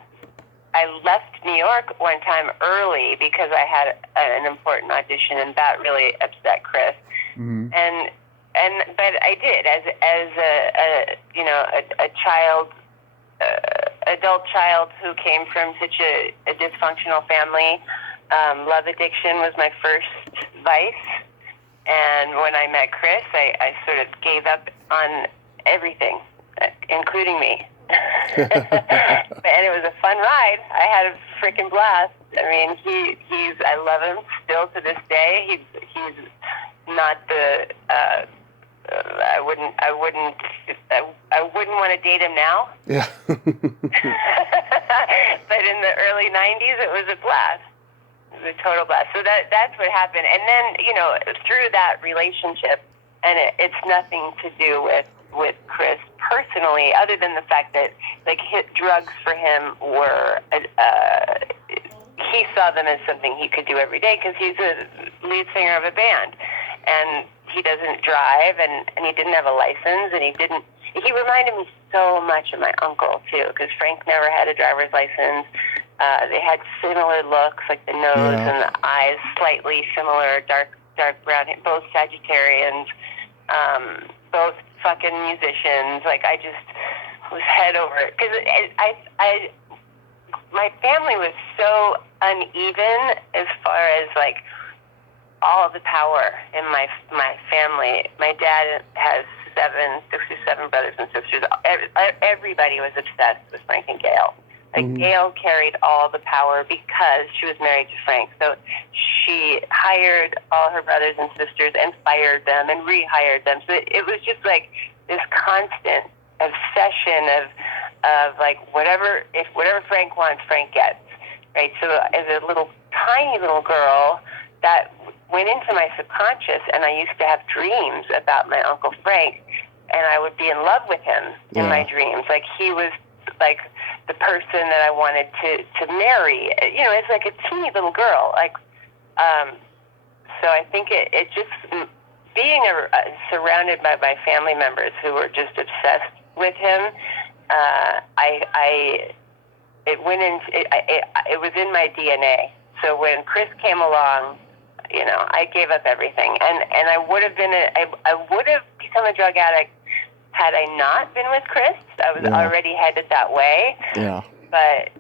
I left New York one time early because I had an important audition, and that really upset Chris. Mm-hmm. But I did as a child, adult child who came from such a dysfunctional family. Love addiction was my first vice. And when I met Chris, I sort of gave up on everything, including me. And it was a fun ride. I had a freaking blast. I mean, I love him still to this day. He's not the, I wouldn't want to date him now. Yeah. But in the early 90s, it was a blast. It was a total blast. So that's what happened. And then, through that relationship, and it's nothing to do with Chris personally, other than the fact that, like, drugs for him were, he saw them as something he could do every day because he's a lead singer of a band. And he doesn't drive, and he didn't have a license, and he reminded me so much of my uncle, too, because Frank never had a driver's license. They had similar looks, like the nose and the eyes slightly similar, dark brown, both Sagittarians, both fucking musicians. Like, I just was head over it. Because my family was so uneven as far as, like, all of the power in my family. My dad has six or seven brothers and sisters. Everybody was obsessed with Frank and Gail. Like, Gail carried all the power because she was married to Frank. So she hired all her brothers and sisters and fired them and rehired them. So it was just like this constant obsession of like, whatever Frank wants, Frank gets. Right? So as a tiny little girl, that went into my subconscious, and I used to have dreams about my Uncle Frank, and I would be in love with him in my dreams. Like, he was like the person that I wanted to marry. You know, it's like a teeny little girl. Like, so I think it just being surrounded by my family members who were just obsessed with him. It was in my DNA. So when Chris came along, you know, I gave up everything, and I would have become a drug addict had I not been with Chris. I was already headed that way. Yeah. But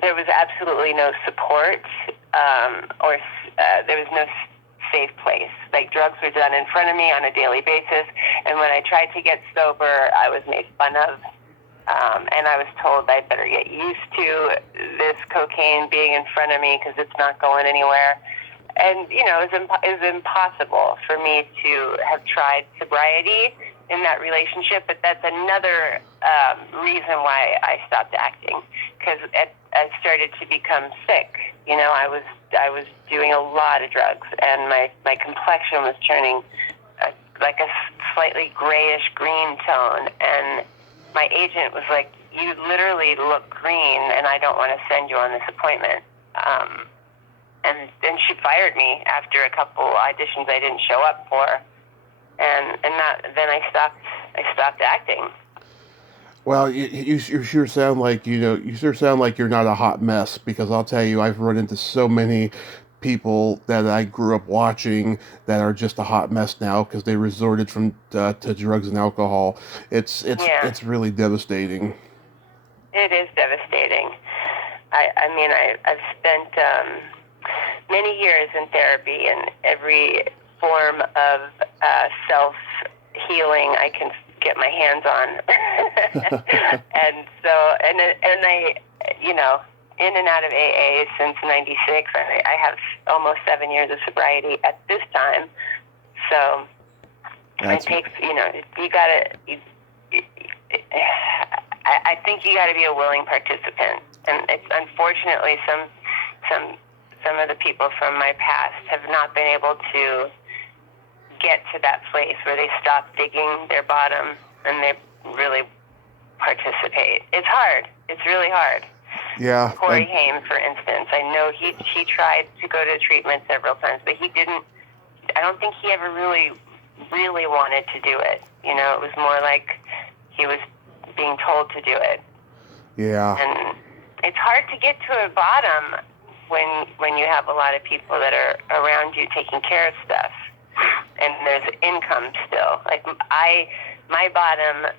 there was absolutely no support, or there was no safe place. Like, drugs were done in front of me on a daily basis, and when I tried to get sober, I was made fun of. And I was told I'd better get used to this cocaine being in front of me because it's not going anywhere. And, you know, it was impossible for me to have tried sobriety in that relationship, but that's another reason why I stopped acting, because I started to become sick. You know, I was doing a lot of drugs, and my complexion was turning like a slightly grayish-green tone, and my agent was like, "You literally look green, and I don't want to send you on this appointment." And then she fired me after a couple auditions I didn't show up for, and then I stopped acting. Well, you sure sound like you're not a hot mess, because I'll tell you, I've run into so many people that I grew up watching that are just a hot mess now because they resorted to drugs and alcohol. It's really devastating. It is devastating. I mean, I've spent many years in therapy, and every form of self-healing I can get my hands on. And so, and I, you know, in and out of AA since '96. I have almost 7 years of sobriety at this time. So it takes, you know, I think you got to be a willing participant. And it's unfortunately some of the people from my past have not been able to get to that place where they stop digging their bottom and they really participate. It's hard. It's really hard. Yeah. Corey Haim, for instance, I know he tried to go to treatment several times, but he didn't. I don't think he ever really wanted to do it. You know, it was more like he was being told to do it. Yeah. And it's hard to get to a bottom when you have a lot of people that are around you taking care of stuff, and there's income still. Like my bottom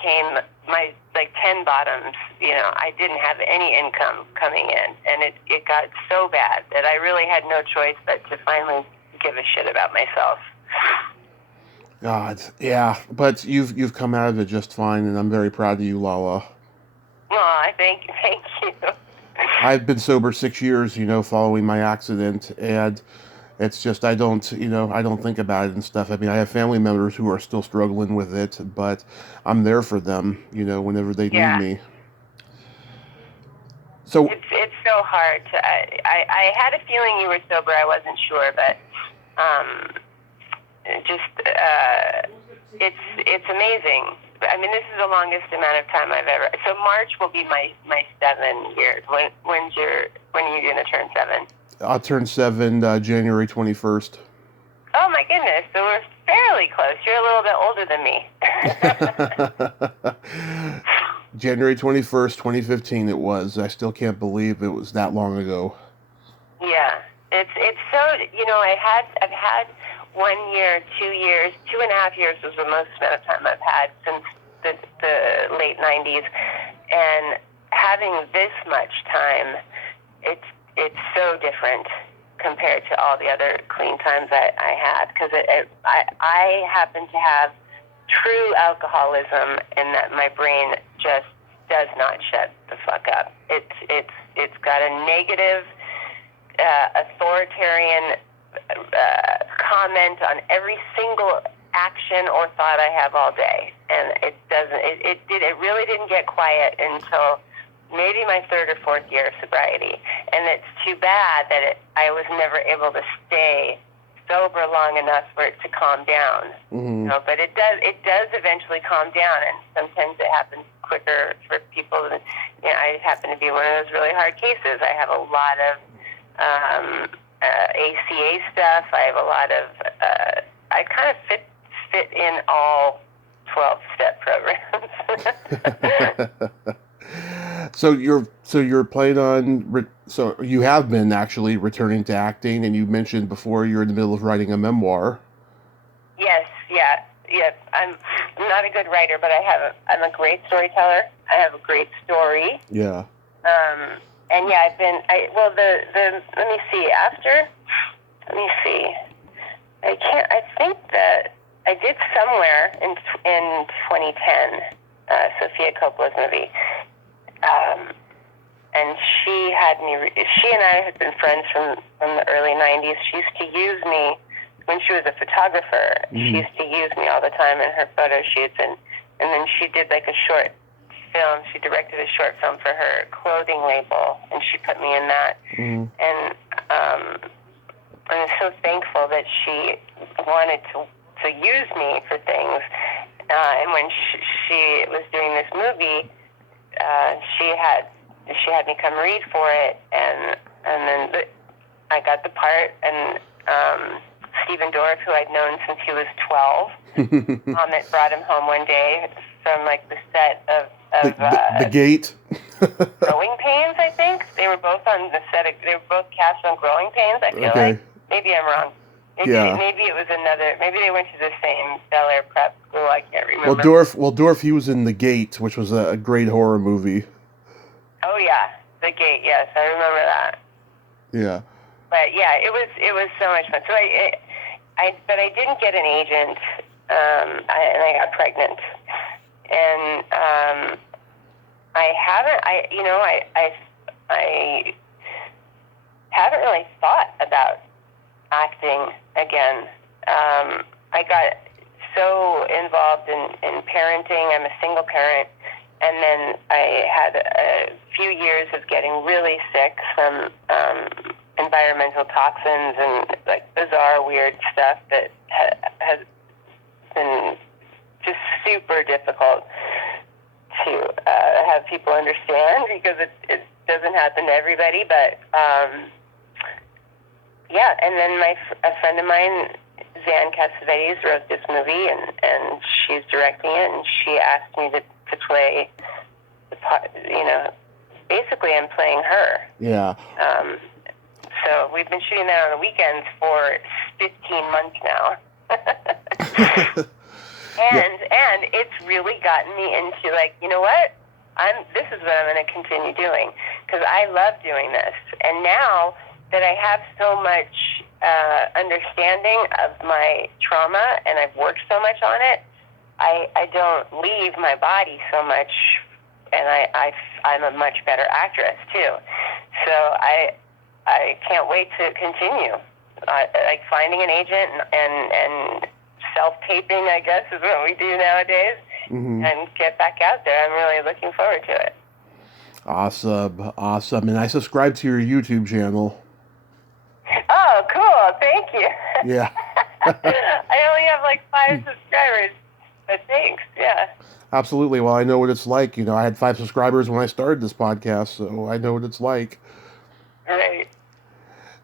came, my like 10 bottoms, you know, I didn't have any income coming in, and it got so bad that I really had no choice but to finally give a shit about myself. God, yeah, but you've come out of it just fine, and I'm very proud of you, Lala. Aw, thank you. I've been sober 6 years, you know, following my accident, and it's just I don't think about it and stuff. I mean, I have family members who are still struggling with it, but I'm there for them, you know, whenever they need me. So it's so hard to. I had a feeling you were sober. I wasn't sure, but it's amazing. I mean, this is the longest amount of time I've ever. So March will be my 7 years. When are you going to turn 7? I'll turn 7 January 21st. Oh my goodness! So we're fairly close. You're a little bit older than me. January 21st, 2015 it was. I still can't believe it was that long ago. Yeah. It's so, I've had 1 year, 2 years, 2.5 years was the most amount of time I've had since the late 90s. And having this much time, it's so different compared to all the other clean times I had, because I happen to have true alcoholism in that my brain just does not shut the fuck up. It's got a negative, authoritarian comment on every single action or thought I have all day, and it doesn't. It really didn't get quiet until maybe my third or fourth year of sobriety, and it's too bad that I was never able to stay sober long enough for it to calm down. Mm-hmm. But it does eventually calm down, and sometimes it happens quicker for people. I happen to be one of those really hard cases. I have a lot of ACA stuff. I have a lot of. I kind of fit in all 12-step programs. So you're planning on. So you have been actually returning to acting, and you mentioned before you're in the middle of writing a memoir. Yes, yeah. I'm not a good writer, but I'm a great storyteller. I have a great story. Yeah. And yeah, let me see. I think that I did somewhere in 2010, Sofia Coppola's movie. And she and I had been friends from the early 90s. She used to use me when she was a photographer. Mm-hmm. She used to use me all the time in her photo shoots, and then she did like a short film. She directed a short film for her clothing label, and she put me in that. Mm-hmm. And I'm so thankful that she wanted to use me for things. And when she was doing this movie, she had me come read for it, and then I got the part, and Stephen Dorff, who I'd known since he was 12, Amit brought him home one day from like the set of the Gate. Growing Pains, I think. They were both on the set. They were both cast on Growing Pains, I feel like. Maybe I'm wrong. Maybe it was another. Maybe they went to the same Bel Air prep school. I can't remember. Dorff, he was in The Gate, which was a great horror movie. Oh yeah, The Gate. Yes, I remember that. Yeah. But yeah, it was so much fun. So but I didn't get an agent, and I got pregnant, and I haven't really thought about acting again. I got so involved in parenting. I'm a single parent, and then I had a few years of getting really sick from environmental toxins and like bizarre, weird stuff that has been just super difficult to have people understand, because it doesn't happen to everybody. But yeah, and then a friend of mine, Zan Cassavetes, wrote this movie, and she's directing it, and she asked me to play the part. Basically I'm playing her. Yeah. So we've been shooting that on the weekends for 15 months now. And it's really gotten me into, like, you know what? This is what I'm going to continue doing, because I love doing this. And now that I have so much understanding of my trauma, and I've worked so much on it, I don't leave my body so much, and I'm a much better actress too. So I can't wait to continue. Like finding an agent and self-taping, I guess, is what we do nowadays, mm-hmm. and get back out there. I'm really looking forward to it. Awesome. And I subscribe to your YouTube channel. Oh, cool. Thank you. Yeah. I only have like 5 subscribers, but thanks. Yeah. Absolutely. Well, I know what it's like. I had 5 subscribers when I started this podcast, so I know what it's like. Right.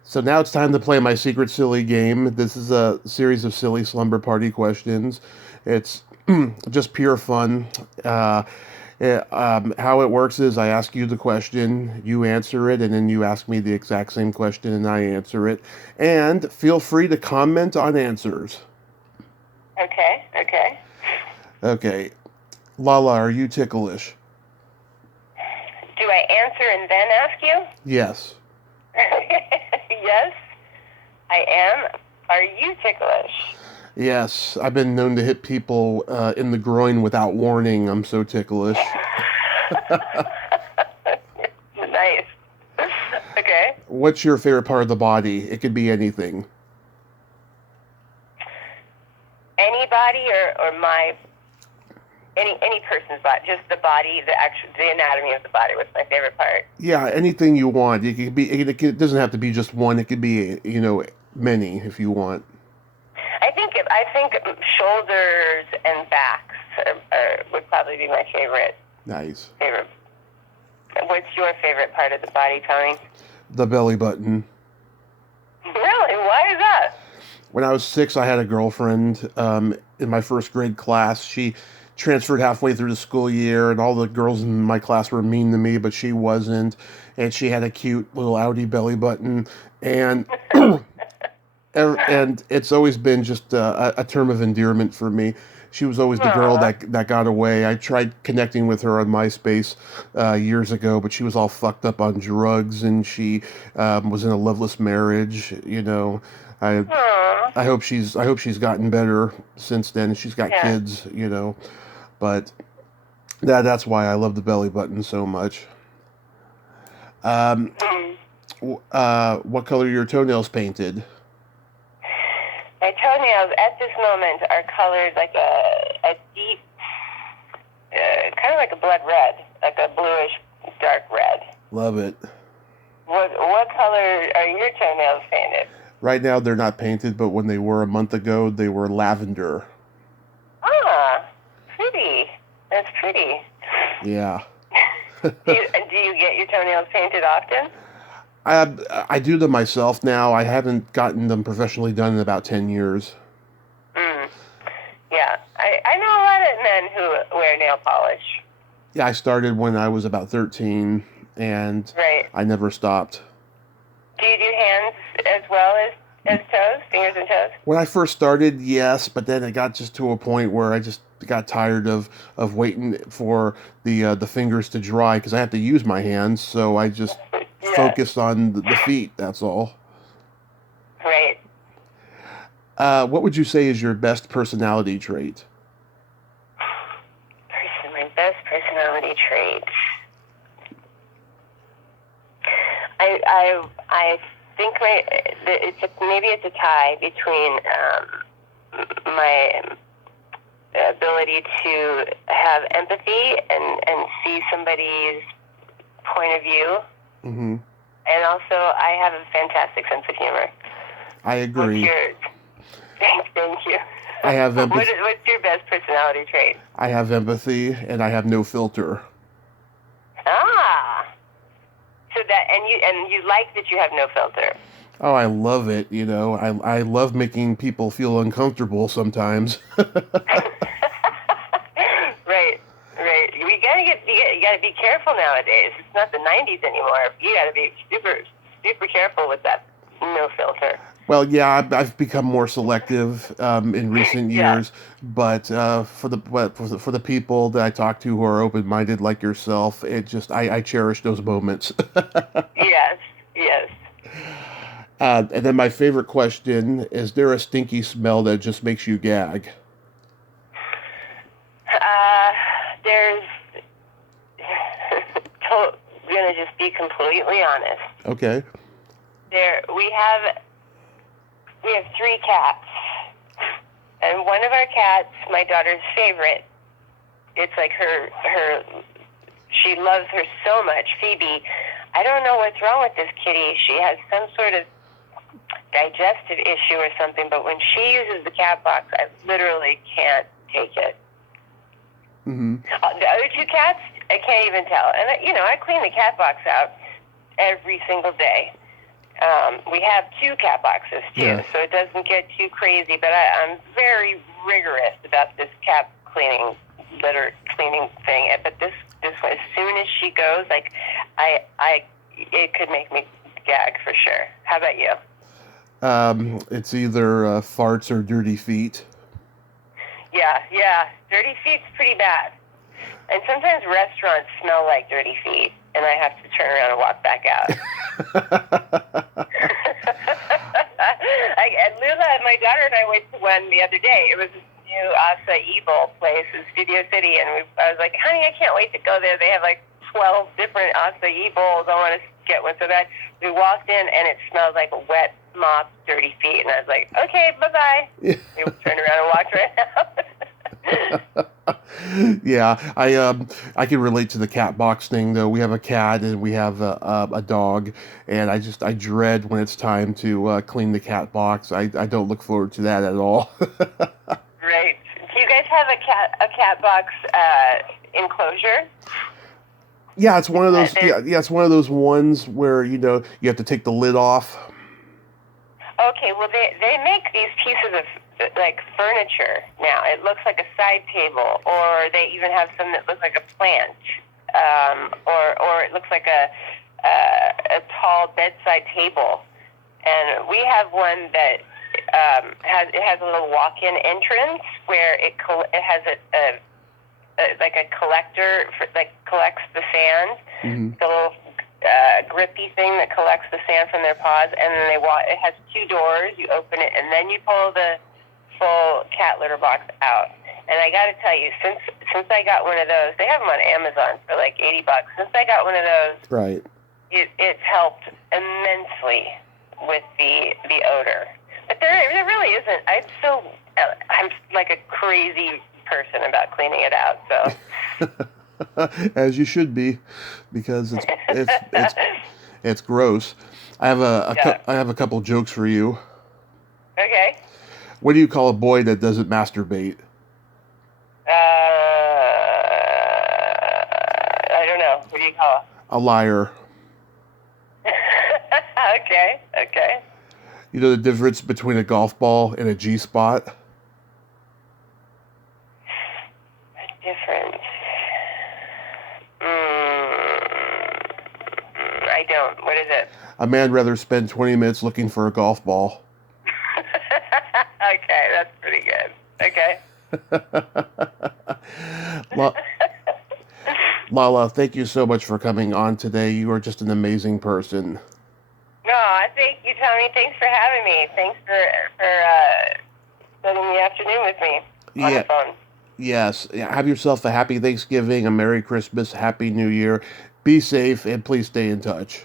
So now it's time to play my secret silly game. This is a series of silly slumber party questions. It's just pure fun. How it works is I ask you the question, you answer it, and then you ask me the exact same question, and I answer it. And feel free to comment on answers. Okay. Okay. Lala, are you ticklish? Do I answer and then ask you? Yes. Yes, I am. Are you ticklish? Yes. I've been known to hit people in the groin without warning. I'm so ticklish. Nice. Okay. What's your favorite part of the body? It could be anything. Anybody or my any person's body, just the body, the anatomy of the body was my favorite part. Yeah, anything you want. It could be. It doesn't have to be just one. It could be, many if you want. I think shoulders and backs would probably be my favorite. Nice. Favorite. What's your favorite part of the body, Tony? The belly button. Really? Why is that? When I was 6, I had a girlfriend in my first grade class. She transferred halfway through the school year, and all the girls in my class were mean to me, but she wasn't. And she had a cute little outie belly button, and and it's always been just a term of endearment for me. She was always the girl that got away. I tried connecting with her on MySpace years ago, but she was all fucked up on drugs, and she was in a loveless marriage. I hope she's gotten better since then. She's got kids, but that's why I love the belly button so much. What color are your toenails painted? My toenails at this moment are colored like a deep, kind of like a blood red, like a bluish dark red. Love it. What color are your toenails painted? Right now they're not painted, but when they were a month ago, they were lavender. Ah, pretty. That's pretty. Yeah. Do you get your toenails painted often? I do them myself now. I haven't gotten them professionally done in about 10 years. Yeah. I know a lot of men who wear nail polish. Yeah, I started when I was about 13, and I never stopped. Do you do hands as well as toes, fingers and toes? When I first started, yes, but then it got just to a point where I just got tired of waiting for the fingers to dry because I have to use my hands, so I just focused on the feet, that's all. Right. What would you say is your best personality trait? My best personality trait. I think maybe it's a tie between my ability to have empathy and see somebody's point of view. Mm-hmm. And also, I have a fantastic sense of humor. I agree. What's yours? Thank you. I have empathy. What's your best personality trait? I have empathy, and I have no filter. Ah. So you like that you have no filter. Oh, I love it. I love making people feel uncomfortable sometimes. Right. You gotta be careful nowadays. It's not the 90s anymore. You gotta be super, super careful with that no filter. Well, yeah, I've become more selective in recent years, but for the people that I talk to who are open-minded like yourself, I cherish those moments. Yes. And then my favorite question: is there a stinky smell that just makes you gag? There's. Gonna just be completely honest. Okay. We have 3 cats, and one of our cats, my daughter's favorite. It's like her. She loves her so much, Phoebe. I don't know what's wrong with this kitty. She has some sort of digestive issue or something, but when she uses the cat box, I literally can't take it. Mm-hmm. The other 2 cats, I can't even tell. And, I clean the cat box out every single day. We have 2 cat boxes, too, so it doesn't get too crazy. But I'm very rigorous about this cat litter cleaning thing. But this as soon as she goes, like, it could make me gag for sure. How about you? It's either farts or dirty feet. Yeah. Dirty feet's pretty bad. And sometimes restaurants smell like dirty feet, and I have to turn around and walk back out. And Lula, my daughter and I went to one the other day. It was this new acai bowl place in Studio City, and I was like, honey, I can't wait to go there. They have like 12 different acai bowls. I want to get one so bad. We walked in, and it smelled like a wet mop, dirty feet, and I was like, okay, bye-bye. We turned around and walked right out. Yeah, I can relate to the cat box thing, though. We have a cat and we have a dog, and I dread when it's time to clean the cat box. I don't look forward to that at all. Right. Do you guys have a cat box enclosure? Yeah, it's one of those. It's one of those ones where you have to take the lid off. Okay, well they make these pieces of like furniture now. It looks like a side table, or they even have some that look like a plant, or it looks like a tall bedside table. And we have one that has a little walk-in entrance where it has a like a collector that collects the sand, the little grippy thing that collects the sand from their paws, and then it has two doors. You open it, and then you pull the full cat litter box out. And I got to tell you, since I got one of those, they have them on Amazon for like $80. Since I got one of those, right, it's helped immensely with the odor. But there really isn't. I'm like a crazy person about cleaning it out. So as you should be, because it's gross. I have a couple jokes for you. Okay. What do you call a boy that doesn't masturbate? I don't know. What do you call it? A liar. Okay. You know the difference between a golf ball and a G-spot? Difference. I don't. What is it? A man rather spend 20 minutes looking for a golf ball. Okay, that's pretty good. Okay. Lala, thank you so much for coming on today. You are just an amazing person. No, thank you, Tommy. Thanks for having me. Thanks for spending the afternoon with me on the phone. Yes. Have yourself a happy Thanksgiving, a Merry Christmas, Happy New Year. Be safe, and please stay in touch.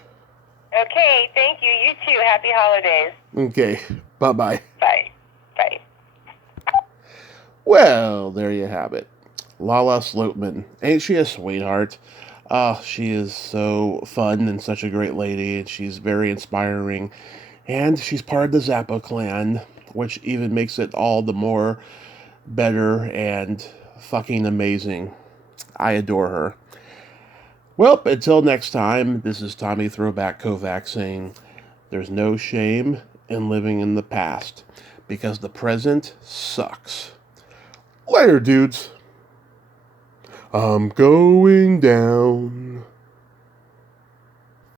Okay, thank you. You too. Happy holidays. Okay. Bye-bye. Bye. Well, there you have it. Lala Sloatman. Ain't she a sweetheart? She is so fun and such a great lady, and she's very inspiring. And she's part of the Zappa clan, which even makes it all the more better and fucking amazing. I adore her. Well, until next time, this is Tommy Throwback Kovac saying, there's no shame in living in the past, because the present sucks. Later, dudes. I'm going down.